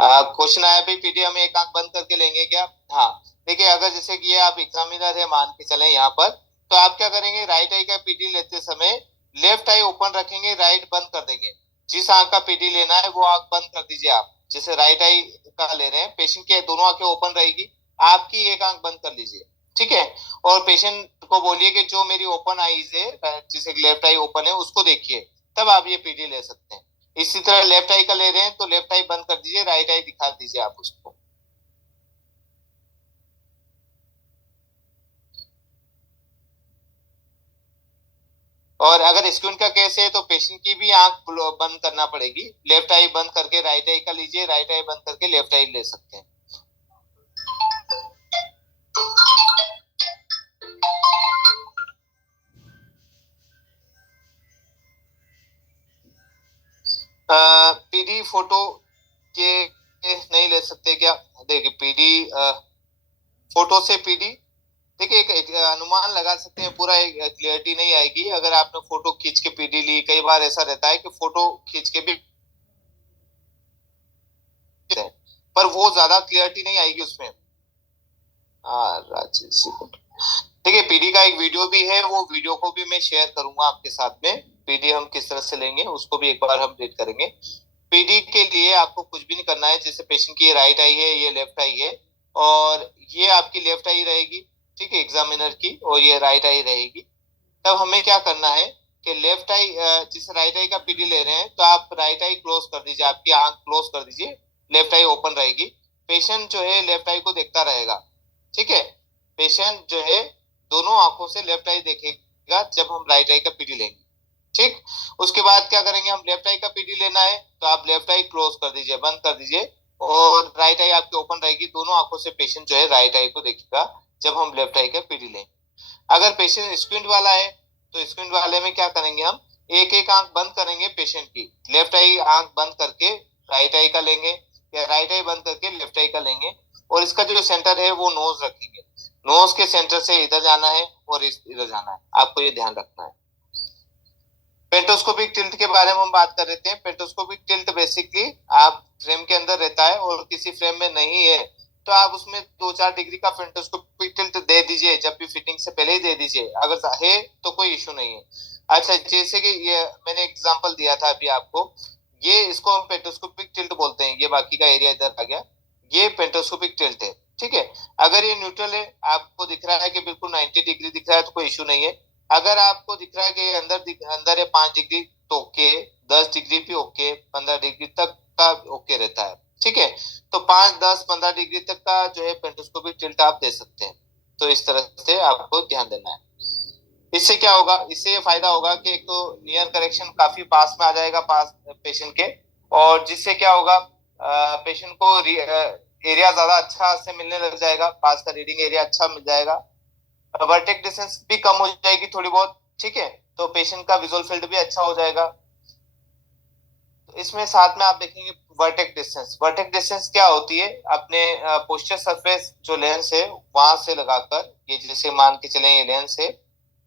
क्वेश्चन आया भाई पीडी हम एक आंख बंद करके लेंगे क्या? हाँ, देखिए अगर जैसे कि ये आप एग्जामिनर है मान के चले यहाँ पर, तो आप क्या करेंगे, राइट आई का पीडी लेते समय लेफ्ट आई ओपन रखेंगे, राइट बंद कर देंगे। जिस आंख का पीडी लेना है वो आंख बंद कर दीजिए आप। जैसे राइट आई का ले रहे हैं, पेशेंट की दोनों आंखें ओपन रहेगी, आपकी एक आंख बंद कर लीजिए। ठीक है, और पेशेंट को बोलिए कि जो मेरी ओपन आईज है, जैसे लेफ्ट आई ओपन है, उसको देखिए, तब आप ये पीडी ले सकते हैं। इसी तरह लेफ्ट आई का ले रहे हैं तो लेफ्ट आई बंद कर दीजिए, राइट आई दिखा दीजिए आप उसको। और अगर स्क्वीन का केस है तो पेशेंट की भी आंख बंद करना पड़ेगी। लेफ्ट आई बंद करके राइट आई का लीजिए, राइट आई बंद करके लेफ्ट आई ले सकते हैं। पीडी फोटो के नहीं ले सकते क्या? देखिए पीडी, फोटो से पीडी, देखिए एक अनुमान लगा सकते हैं, पूरा एक क्लियरिटी नहीं आएगी अगर आपने फोटो खींच के पीडी ली। कई बार ऐसा रहता है कि फोटो खींच के भी, पर वो ज्यादा क्लियरिटी नहीं आएगी उसमें। हाँ राजेश, देखिए पीडी का एक वीडियो भी है, वो वीडियो को भी मैं शेयर करूंगा आपके साथ में। पीडी हम किस तरह से लेंगे उसको भी एक बार हम रीड करेंगे। पीडी के लिए आपको कुछ भी नहीं करना है। जैसे पेशेंट की राइट आई है, ये लेफ्ट आई है, और ये आपकी लेफ्ट आई रहेगी, ठीक है, एग्जामिनर की, और ये राइट आई रहेगी। तब हमें क्या करना है कि लेफ्ट आई, जिस राइट आई का पीडी ले रहे हैं, तो आप राइट आई क्लोज कर दीजिए, आपकी आंख क्लोज कर दीजिए, लेफ्ट आई ओपन रहेगी। पेशेंट जो है लेफ्ट आई को देखता रहेगा। ठीक है, पेशेंट जो है दोनों आंखों से लेफ्ट आई देखेगा जब हम राइट आई का पीडी लेंगे। ठीक, उसके बाद क्या करेंगे, हम लेफ्ट आई का पीडी लेना है तो आप लेफ्ट आई क्लोज कर दीजिए, बंद कर दीजिए, और राइट आई आपकी ओपन रहेगी। दोनों आंखों से पेशेंट जो है राइट आई को देखेगा जब हम लेफ्ट आई का पीडी लेंगे। अगर पेशेंट स्क्विंट वाला है तो स्क्विंट वाले में क्या करेंगे, हम एक एक आंख बंद करेंगे पेशेंट की। लेफ्ट आई आंख बंद करके राइट आई का लेंगे, या राइट आई बंद करके लेफ्ट आई का लेंगे, और इसका जो सेंटर है वो नोज रखेंगे। नोज के सेंटर से इधर जाना है और इधर जाना है, आपको ये ध्यान रखना है। पेंटोस्कोपिक टिल्ट के बारे में हम बात कर रहे थे। पेंटोस्कोपिक टिल्ट बेसिकली आप फ्रेम के अंदर रहता है और किसी फ्रेम में नहीं है, तो आप उसमें 2-4 डिग्री का पेंटोस्कोपिक टिल्ट दे दीजिए, जब भी फिटिंग से पहले ही दे दीजिए, अगर है तो कोई इशू नहीं है। अच्छा, जैसे कि ये मैंने एग्जांपल दिया था अभी आपको, ये इसको हम पेंटोस्कोपिक टिल्ट बोलते हैं। ये बाकी का एरिया इधर आ गया, ये पेंटोस्कोपिक टिल्ट है। ठीक है, अगर ये न्यूट्रल है, आपको दिख रहा है कि बिल्कुल 90 डिग्री दिख रहा है, तो कोई इशू नहीं है। अगर आपको दिख रहा है कि अंदर है 5 डिग्री, तो ओके। 10 डिग्री भी ओके, 15 डिग्री तक का ओके रहता है। ठीक है, तो 5, 10, 15 डिग्री तक का जो है पेंटोस्कोपिक टिल्ट आप दे सकते हैं। तो इस तरह से आपको ध्यान देना है। इससे क्या होगा, इससे ये फायदा होगा कि एक तो नियर करेक्शन काफी पास में आ जाएगा, पास पेशेंट के, और जिससे क्या होगा, पेशेंट को एरिया ज्यादा अच्छा से मिलने लग जाएगा, पास का रीडिंग एरिया अच्छा मिल जाएगा, वर्टेक्स डिस्टेंस भी कम हो जाएगी थोड़ी बहुत। ठीक है, तो पेशेंट का विजुअल फील्ड भी अच्छा हो जाएगा। तो इसमें साथ में आप देखेंगे वर्टेक्स डिस्टेंस। वर्टेक्स डिस्टेंस क्या होती है, अपने पोस्चर सरफेस जो लेंस है वहां से लगाकर, ये जैसे मान के चले ये लेंस है,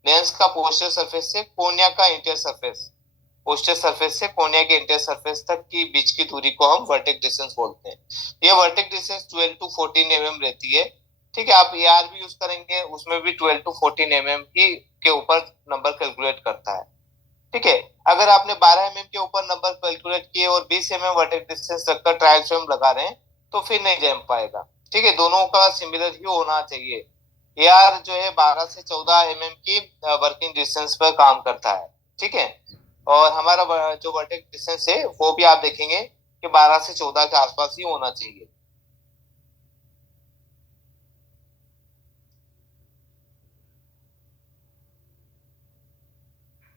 लेंस का पोस्चर सरफेस से कोनिया का इंटीरियर सरफेस, पोस्चर सरफेस से कोनिया के इंटीरियर सरफेस तक की बीच की दूरी को हम वर्टेक्स डिस्टेंस बोलते हैं। ये वर्टेक्स डिस्टेंस 12 to 14 mm रहती है। ठीक है, आप AR भी यूज करेंगे, उसमें भी 12 to 14 mm की के ऊपर नंबर कैलकुलेट करता है। ठीक है, अगर आपने 12 mm के ऊपर नंबर कैलकुलेट किए और 20 mm वर्टेक्स डिस्टेंस रखकर ट्रायल फ्रेम लगा रहे हैं, तो फिर नहीं जम पाएगा। ठीक है, दोनों का सिमिलर ही होना चाहिए। AR जो है 12 से 14 mm की वर्किंग डिस्टेंस पर काम करता है। ठीक है, और हमारा जो वर्टेक्स डिस्टेंस है वो भी आप देखेंगे कि 12 से 14 के आसपास ही होना चाहिए।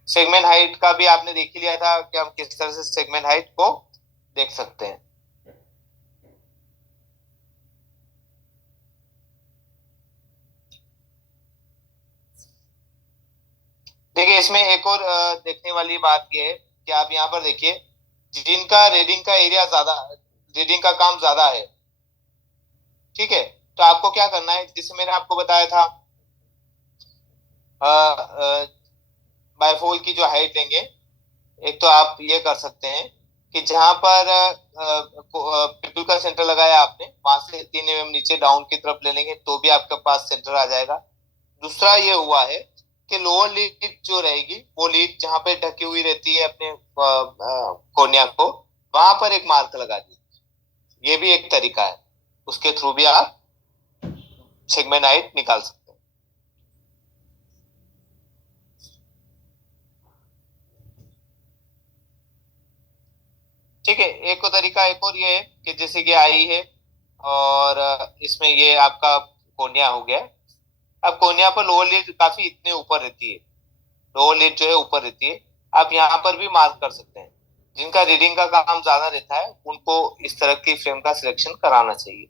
सेगमेंट हाइट का भी आपने देख ही लिया था कि हम किस तरह से सेगमेंट हाइट को देख सकते हैं। देखिए इसमें एक और देखने वाली बात ये है कि आप यहाँ पर देखिए, जिनका रीडिंग का एरिया ज्यादा, रीडिंग का काम ज्यादा है, ठीक है, तो आपको क्या करना है, जैसे मैंने आपको बताया था, बाइफोल की जो हाइट लेंगे, एक तो आप ये कर सकते हैं कि जहां पर पिपल का सेंटर लगाया आपने, वहां से 3 mm नीचे डाउन की तरफ ले लेंगे तो भी आपके पास सेंटर आ जाएगा। दूसरा ये हुआ है कि लोअर लीड जो रहेगी, वो लीड जहां पे ढकी हुई रहती है अपने कोर्निया को, वहां पर एक मार्क लगा दीजिए। ये भी एक तरीका है, उसके थ्रू भी आप सेगमेंट हाइट निकाल सकते हैं। ठीक है, एक और तरीका एक और ये है कि जैसे कि आई है और इसमें ये आपका कोर्निया हो गया। अब कोर्निया पर लोअर लिड काफी इतने ऊपर रहती है, लोअर लिड जो है ऊपर रहती है, आप यहाँ पर भी मार्क कर सकते हैं। जिनका रीडिंग का काम ज्यादा रहता है उनको इस तरह की फ्रेम का सिलेक्शन कराना चाहिए।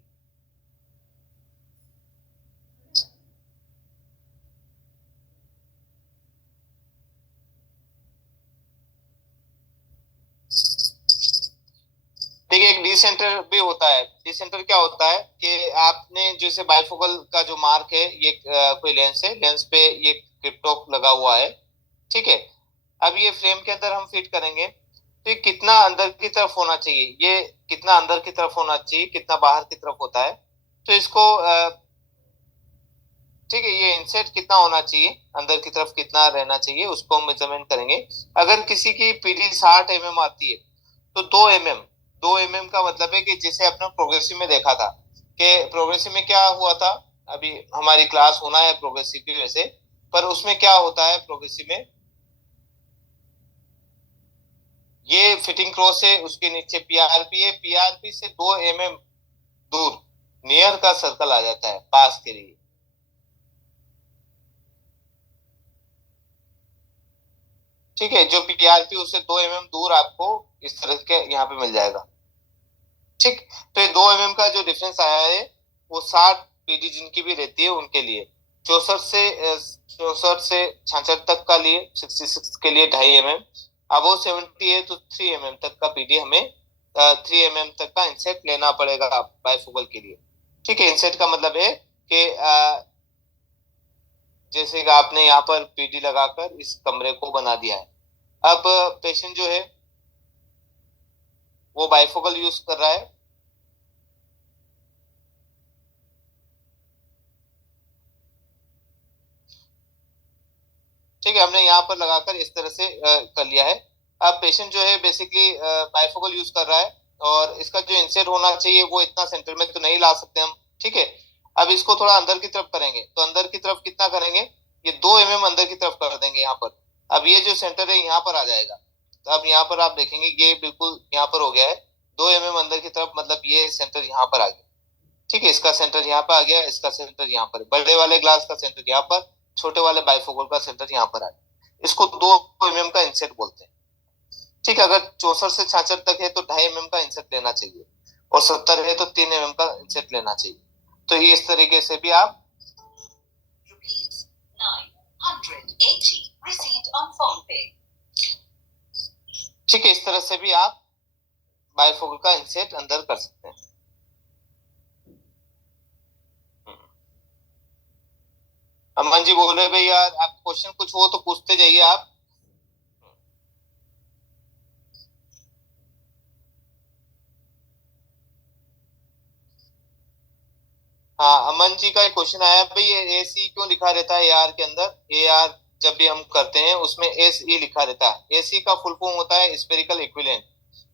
देखिए एक डी सेंटर भी होता है। डी सेंटर क्या होता है कि आपने जैसे बाइफोकल का जो मार्क है, ये कोई लेंस है, लेंस पे ये क्रिप्टॉक लगा हुआ है, ठीक है। अब ये फ्रेम के अंदर हम फिट करेंगे तो ये कितना अंदर की तरफ होना चाहिए, ये कितना अंदर की तरफ होना चाहिए, कितना बाहर की तरफ होता है, तो इसको ठीक है, ये इंसेट कितना होना चाहिए, अंदर की तरफ कितना रहना चाहिए, उसको हम मेजरमेंट करेंगे। अगर किसी की पीडी 60 mm आती है तो 2 mm, 2 mm का मतलब है कि जैसे अपने प्रोग्रेसिव में देखा था कि प्रोग्रेसिव में क्या हुआ था, अभी हमारी क्लास होना है प्रोग्रेसिव की वैसे, पर उसमें क्या होता है प्रोग्रेसिव में, ये फिटिंग क्रॉस है, उसके नीचे पीआरपी है, पीआरपी से 2 mm दूर नियर का सर्कल आ जाता है पास के लिए। ठीक है, जो पीआरपी उससे 2 mm दूर आपको इस तरह के यहाँ पे मिल जाएगा। ठीक, तो ये 2 mm का जो डिफरेंस आया है वो 60 पीडी जिनकी भी रहती है उनके लिए, 64 से 66 तक का लिए, 66 के लिए 2.5 mm, अब वो 70 है तो 3 mm तक का पीडी हमें 3 mm तक का इंसेट लेना पड़ेगा बाइफोकल के लिए। ठीक है, इंसेट का मतलब है कि जैसे कि आपने यहाँ पर पीडी लगाकर इस कमरे को बना दिया है। अब पेशेंट जो है वो बाइफोकल यूज कर रहा है, ठीक है, हमने यहाँ पर लगाकर इस तरह से कर लिया है। अब पेशेंट जो है बेसिकली बाइफोकल यूज कर रहा है और इसका जो इंसेट होना चाहिए वो इतना सेंटर में तो नहीं ला सकते हम, ठीक है। अब इसको थोड़ा अंदर की तरफ करेंगे तो अंदर की तरफ कितना करेंगे, ये 2 mm अंदर की तरफ कर देंगे यहाँ पर। अब ये जो सेंटर है यहाँ पर आ जाएगा, तो अब यहाँ पर आप देखेंगे ये बिल्कुल यहाँ पर हो गया है, 2 mm अंदर की तरफ, मतलब ये सेंटर यहाँ पर आ गया। ठीक है, इसका सेंटर यहाँ पर आ गया, इसका सेंटर यहाँ पर, बड़े वाले ग्लास का सेंटर यहाँ पर, छोटे वाले बाइफोकल का सेंटर यहाँ पर आ गया। इसको 2 mm का इंसेट बोलते हैं। ठीक है, अगर 64 से 66 तक है तो 2.5 mm का इंसेट लेना चाहिए, और 70 है तो 3 mm का इंसेट लेना चाहिए। तो ये इस तरीके से भी आप ठीक है, इस तरह से भी आप बाइफोकल का इंसेट अंदर कर सकते हैं। अमन जी बोल रहे भाई यार, आप क्वेश्चन कुछ हो तो पूछते जाइए आप। हाँ, अमन जी का एक क्वेश्चन आया भाई, ये एसी क्यों लिखा रहता है एआर के अंदर, एआर जब भी हम करते हैं उसमें एस ई लिखा रहता है। एसी का फुल फॉर्म होता है स्पेरिकल इक्विवेलेंट।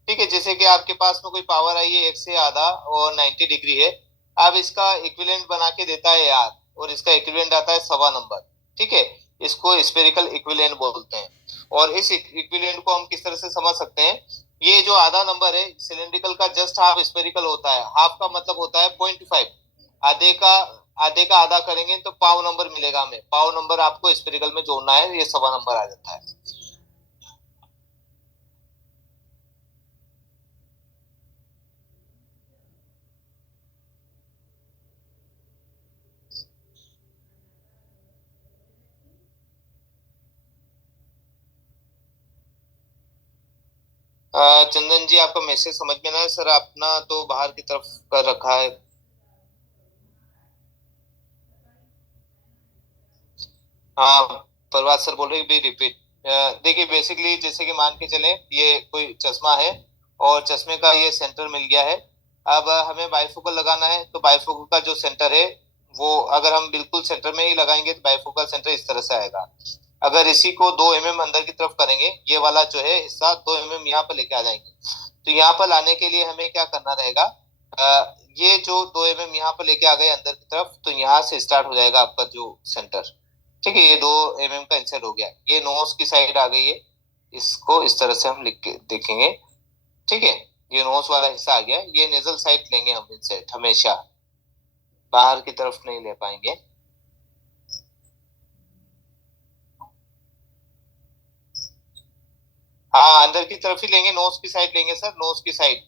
ठीक है, जैसे कि आपके पास में कोई पावर आई है 1 से आधा और 90 डिग्री है, अब इसका इक्विवेलेंट बना के देता है यार, और इसका इक्विवेलेंट आता है 1.25 नंबर। ठीक है, इसको स्पेरिकल इक्विवेलेंट बोलते हैं। और इस इक्विवेलेंट को हम किस तरह से समझ सकते हैं, ये जो आधा नंबर है सिलेंड्रिकल का जस्ट हाफ स्पेरिकल होता है, हाफ का मतलब होता है 0.5, आधे का, आधे का आधा करेंगे तो पाव नंबर मिलेगा हमें, पाव नंबर आपको स्पेरिकल में जोड़ना है, ये 1.25 नंबर आ जाता है। चंदन जी, आपका मैसेज समझ में ना है सर, अपना तो बाहर की तरफ कर रखा है। हाँ, प्रभात सर बोल रहे भी रिपीट। देखिए बेसिकली जैसे कि मान के चले ये कोई चश्मा है और चश्मे का ये सेंटर मिल गया है। अब हमें बाइफोकल लगाना है, तो बाइफोकल का जो सेंटर है वो अगर हम बिल्कुल सेंटर में ही लगाएंगे तो बाइफोकल सेंटर इस तरह से आएगा। अगर इसी को 2 mm अंदर की तरफ करेंगे, ये वाला जो है हिस्सा 2 mm यहाँ पर लेके आ जाएंगे। तो यहाँ पर लाने के लिए हमें क्या करना रहेगा, ये जो 2 mm यहाँ पर लेके आ गए अंदर की तरफ, तो यहाँ से स्टार्ट हो जाएगा आपका जो सेंटर। ठीक है, ये 2 mm का इंसर्ट हो गया, ये नोज की साइड आ गई है। इसको इस तरह से हम लिख के देखेंगे। ठीक है, ये नोज वाला हिस्सा आ गया, ये नेजल साइड लेंगे हम इंसर्ट हमेशा, बाहर की तरफ नहीं ले पाएंगे। हाँ, अंदर की तरफ ही लेंगे, नोज की साइड लेंगे सर, नोज की साइड।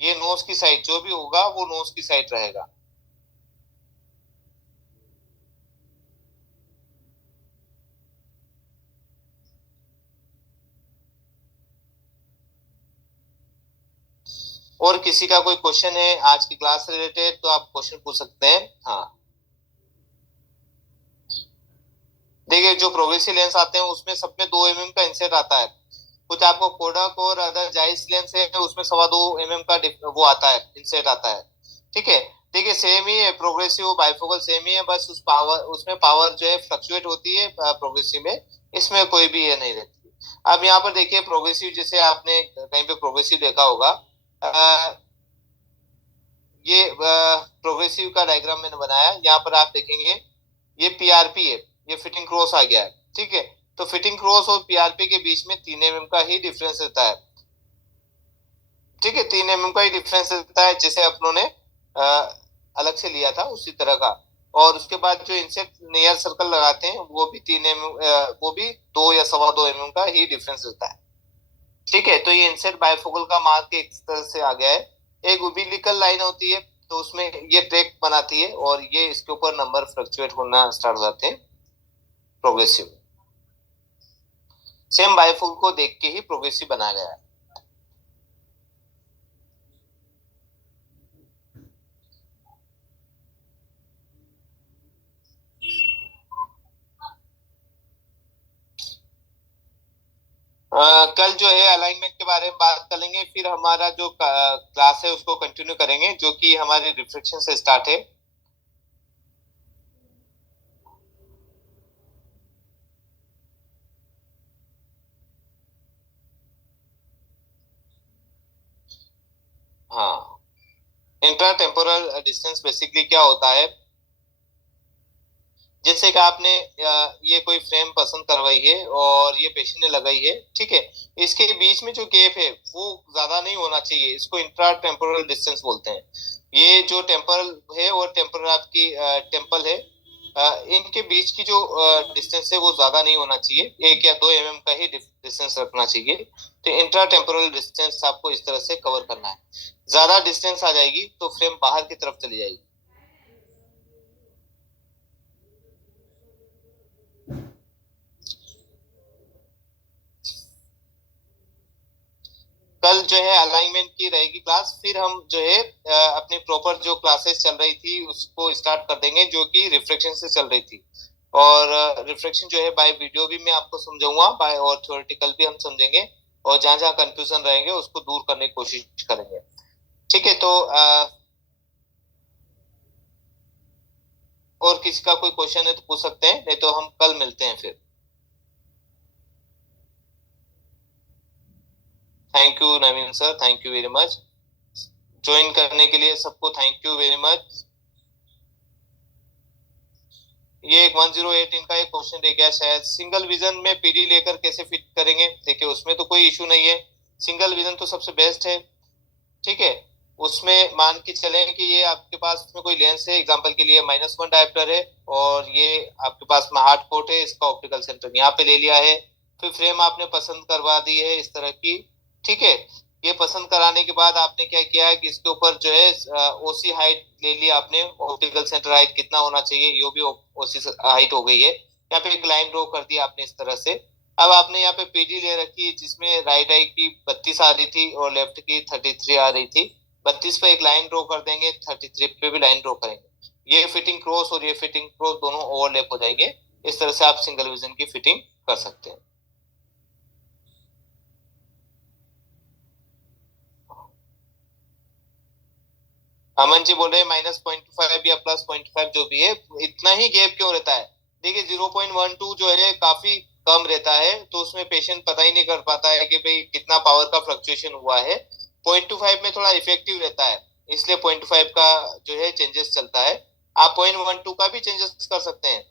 ये नोज की साइड जो भी होगा वो नोज की साइड रहेगा। और किसी का कोई क्वेश्चन है आज की क्लास से रिलेटेड तो आप क्वेश्चन पूछ सकते हैं। हाँ, देखिए जो प्रोग्रेसिव लेंस आते हैं उसमें सब में 2 mm का इंसेट आता है। कुछ आपको कोडक और अदर जाइस लेंस है उसमें 2.25 mm का वो आता है, इंसेट आता है। ठीक है, देखिए सेम ही है, प्रोग्रेसिव बाइफोकल सेम ही है, बस उस पावर उसमें पावर जो है फ्लक्चुएट होती है प्रोग्रेसिव में, इसमें कोई भी ये नहीं रहती। अब यहाँ पर देखिए प्रोग्रेसिव, जैसे आपने कहीं पे प्रोग्रेसिव देखा होगा, ये प्रोग्रेसिव का डायग्राम मैंने बनाया, यहाँ पर आप देखेंगे ये पीआरपी है, ये फिटिंग क्रॉस आ गया है। ठीक है, तो फिटिंग क्रॉस और पीआरपी के बीच में 3 mm का ही डिफरेंस रहता है। ठीक है, 3 mm का ही डिफरेंस रहता है, जैसे अपनों ने अलग से लिया था उसी तरह का। और उसके बाद जो इनसे नियर सर्कल लगाते हैं वो भी 3 mm, वो भी 2 या 2.25 mm का ही डिफरेंस रहता है। ठीक है, तो ये इंसेट बाइफोकल का मार्क एक तरह से आ गया है। एक उबिलिकल लाइन होती है, तो उसमें ये ट्रैक बनाती है और ये इसके ऊपर नंबर फ्लक्चुएट होना स्टार्ट हो जाते हैं प्रोग्रेसिव। सेम बाइफोकल को देख के ही प्रोग्रेसिव बनाया गया है। कल जो है अलाइनमेंट के बारे में बात करेंगे, फिर हमारा जो क्लास है उसको कंटिन्यू करेंगे, जो कि हमारे रिफ्लेक्शन से स्टार्ट है। हाँ, इंट्रा टेम्पोरल डिस्टेंस बेसिकली क्या होता है, जैसे कि आपने ये कोई फ्रेम पसंद करवाई है और ये पेशेंट ने लगाई है। ठीक है, इसके बीच में जो गैप है वो ज्यादा नहीं होना चाहिए, इसको इंट्रा टेम्पोरल डिस्टेंस बोलते हैं। ये जो टेम्परल है और टेम्पोरल आपकी टेम्पल है, इनके बीच की जो डिस्टेंस है वो ज्यादा नहीं होना चाहिए, 1 या 2 mm का ही डिस्टेंस रखना चाहिए। तो इंट्रा टेम्पोरल डिस्टेंस आपको इस तरह से कवर करना है। ज्यादा डिस्टेंस आ जाएगी तो फ्रेम बाहर की तरफ चली जाएगी। कल जो है अलाइनमेंट की रहेगी क्लास, फिर हम जो है अपनी प्रॉपर जो क्लासेस चल रही थी उसको स्टार्ट कर देंगे, जो कि रिफ्लेक्शन से चल रही थी। और रिफ्लेक्शन जो है बाय वीडियो भी मैं आपको समझाऊंगा, बाय और थ्योरेटिकल भी हम समझेंगे, और जहां जहां कंफ्यूजन रहेंगे उसको दूर करने की कोशिश करेंगे। ठीक है, तो और किसी का कोई क्वेश्चन है तो पूछ सकते हैं, नहीं तो हम कल मिलते हैं फिर। Thank you Naveen sir, thank you very much. Join करने के लिए सबको थैंक यू वेरी मच। ये एक 108 इनका एक क्वेश्चन रह गया शायद, सिंगल विजन में पीडी लेकर कैसे फिट करेंगे। देखिए उसमें तो कोई इशू नहीं है, सिंगल विजन तो सबसे बेस्ट है। ठीक है, उसमें मान के चलें कि ये आपके पास में कोई लेंस है, एग्जांपल के लिए -1 डायोप्टर है, और ये आपके पास में हार्ड कोट है, इसका ऑप्टिकल सेंटर यहाँ पे ले लिया है। फिर फ्रेम आपने पसंद करवा दी है इस तरह की। ठीक है, ये पसंद कराने के बाद आपने क्या किया है कि इसके ऊपर जो है ओसी हाइट ले लिया आपने, ऑप्टिकल सेंटर हाइट कितना होना चाहिए, ये भी ओसी हाइट हो गई है। यहाँ पे एक लाइन ड्रॉ कर दिया आपने इस तरह से। अब आपने यहाँ पे पीडी ले रखी है जिसमें राइट आई की 32 आ रही थी और लेफ्ट की 33 आ रही थी। 32 पे एक लाइन ड्रॉ कर देंगे, 33 पे भी लाइन ड्रॉ करेंगे। ये फिटिंग क्रॉस और ये फिटिंग क्रॉस दोनों ओवरलैप हो जाएंगे। इस तरह से आप सिंगल विजन की फिटिंग कर सकते हैं। अमन जी बोल रहे हैं -0.5 या +0.5 जो भी है, इतना ही गैप क्यों रहता है? देखिए 0.12 जो है काफी कम रहता है, तो उसमें पेशेंट पता ही नहीं कर पाता है कि भाई कितना पावर का फ्लक्चुएशन हुआ है। 0.25 में थोड़ा इफेक्टिव रहता है, इसलिए 0.5 का जो है चेंजेस चलता है। आप 0.12 का भी चेंजेस कर सकते हैं,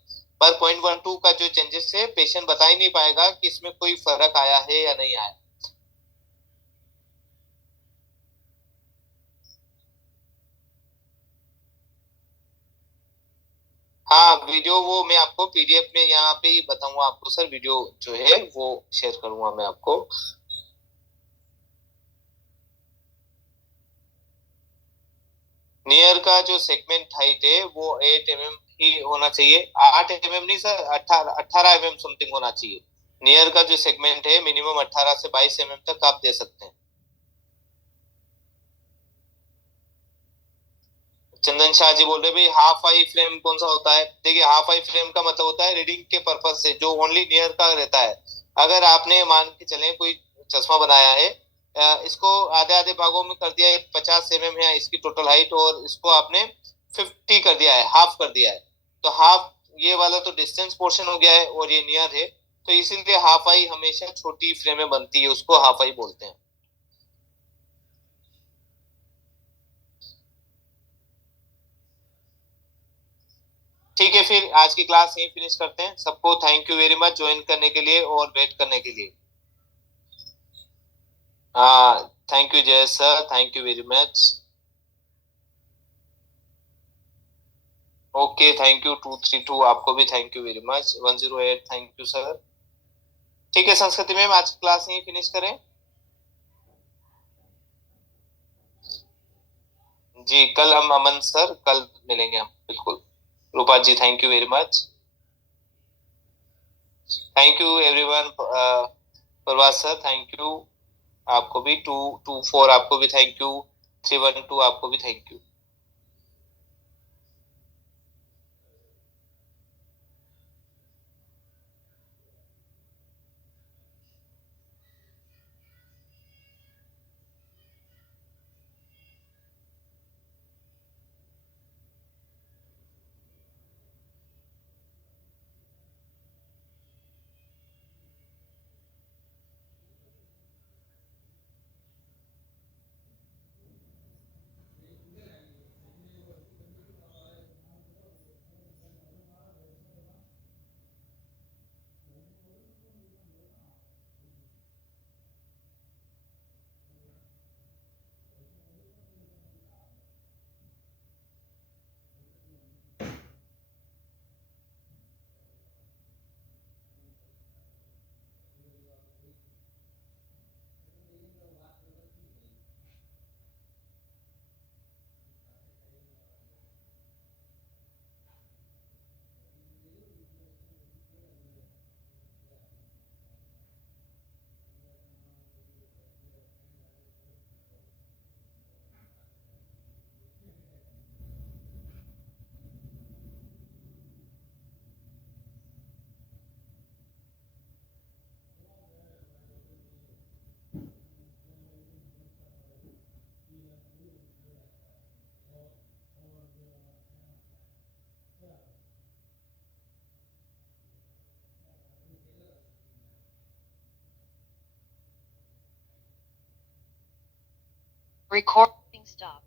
पर 0.12 का जो चेंजेस है पेशेंट बता ही नहीं पाएगा कि इसमें कोई फर्क आया है या नहीं आया। हाँ, वीडियो वो मैं आपको पीडीएफ में यहाँ पे ही बताऊंगा आपको सर, वीडियो जो है वो शेयर करूंगा मैं आपको। नियर का जो सेगमेंट हाइट है वो 8 mm ही होना चाहिए। 8 mm नहीं सर, 18 mm समथिंग होना चाहिए। नियर का जो सेगमेंट है मिनिमम 18 से 22 mm तक आप दे सकते हैं। चंदन शाह जी बोल रहे भाई हाफ आई फ्रेम कौन सा होता है? देखिए हाफ आई फ्रेम का मतलब होता है रीडिंग के पर्पज से जो ओनली नियर का रहता है। अगर आपने मान के चले कोई चश्मा बनाया है, इसको आधे आधे भागों में कर दिया है, 50 mm है इसकी टोटल हाइट और इसको आपने 50 कर दिया है, हाफ कर दिया है, तो हाफ ये वाला तो डिस्टेंस पोर्शन हो गया है और ये नियर है, तो इसीलिए हाफ आई हमेशा छोटी फ्रेम में बनती है, उसको हाफ आई बोलते हैं। ठीक है, फिर आज की क्लास यहीं फिनिश करते हैं। सबको thank you very much join करने के लिए और वेट करने के लिए। हाँ, थैंक यू जय sir, thank you very much. Okay, thank you 232, आपको भी thank you very much 108, thank you sir. ठीक है संस्कृति मैम, आज की क्लास यहीं फिनिश करें। जी कल हम, अमन सर कल मिलेंगे हम, बिल्कुल। Rupa ji thank you very much. Thank you everyone. Prabhat sir thank you, आपको भी 224 आपको भी थैंक यू, 312 आपको भी थैंक यू। Recording stopped.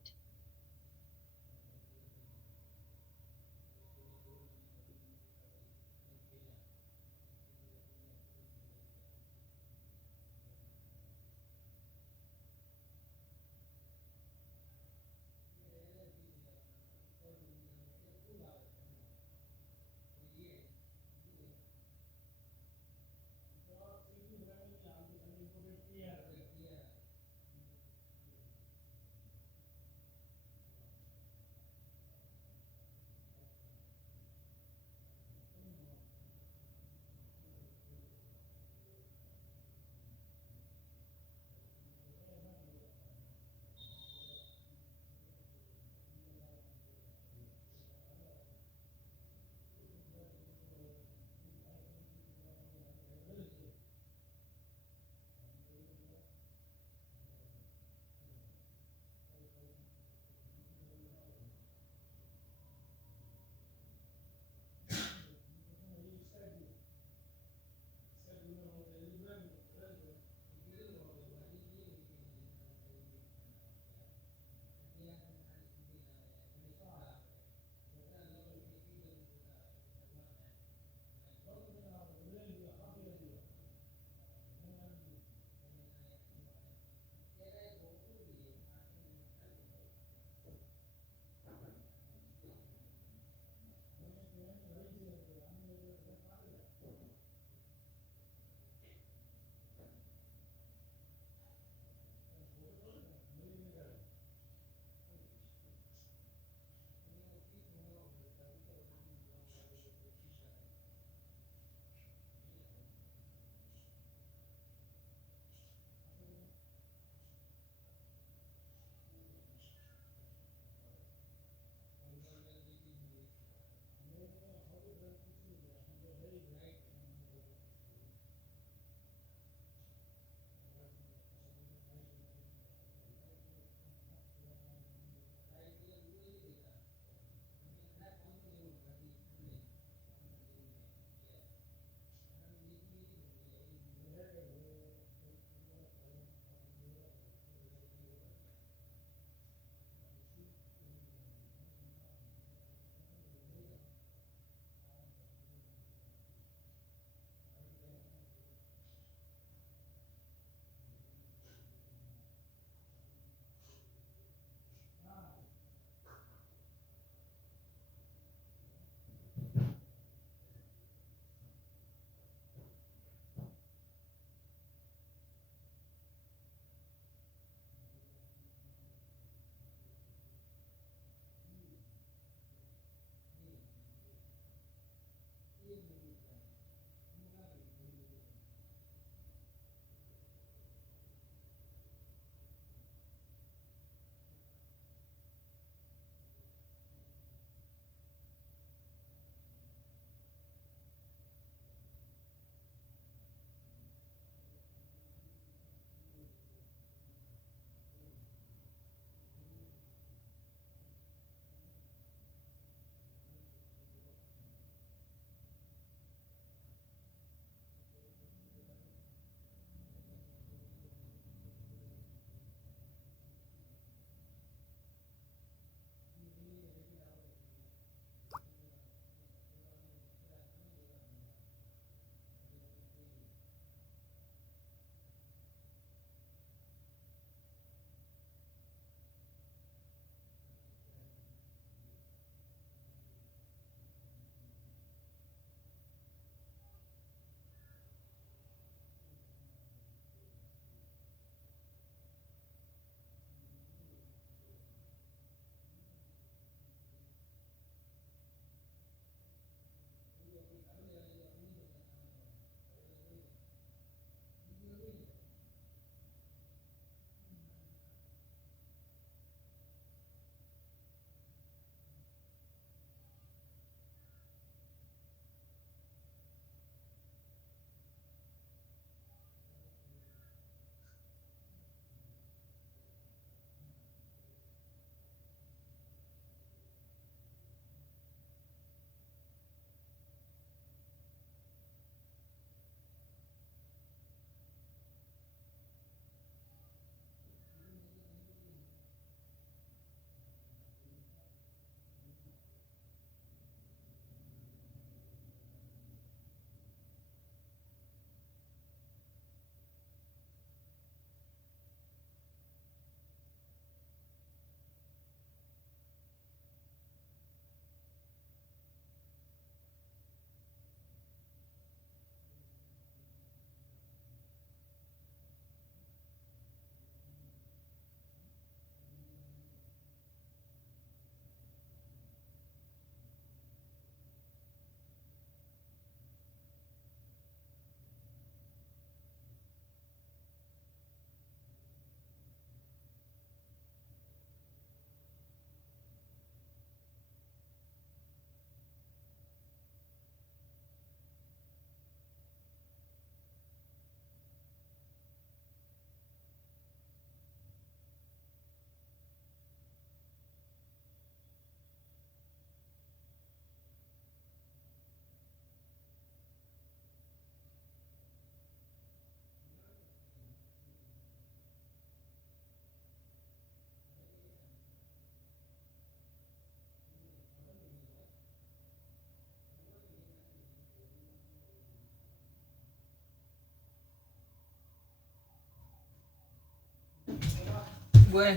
बोल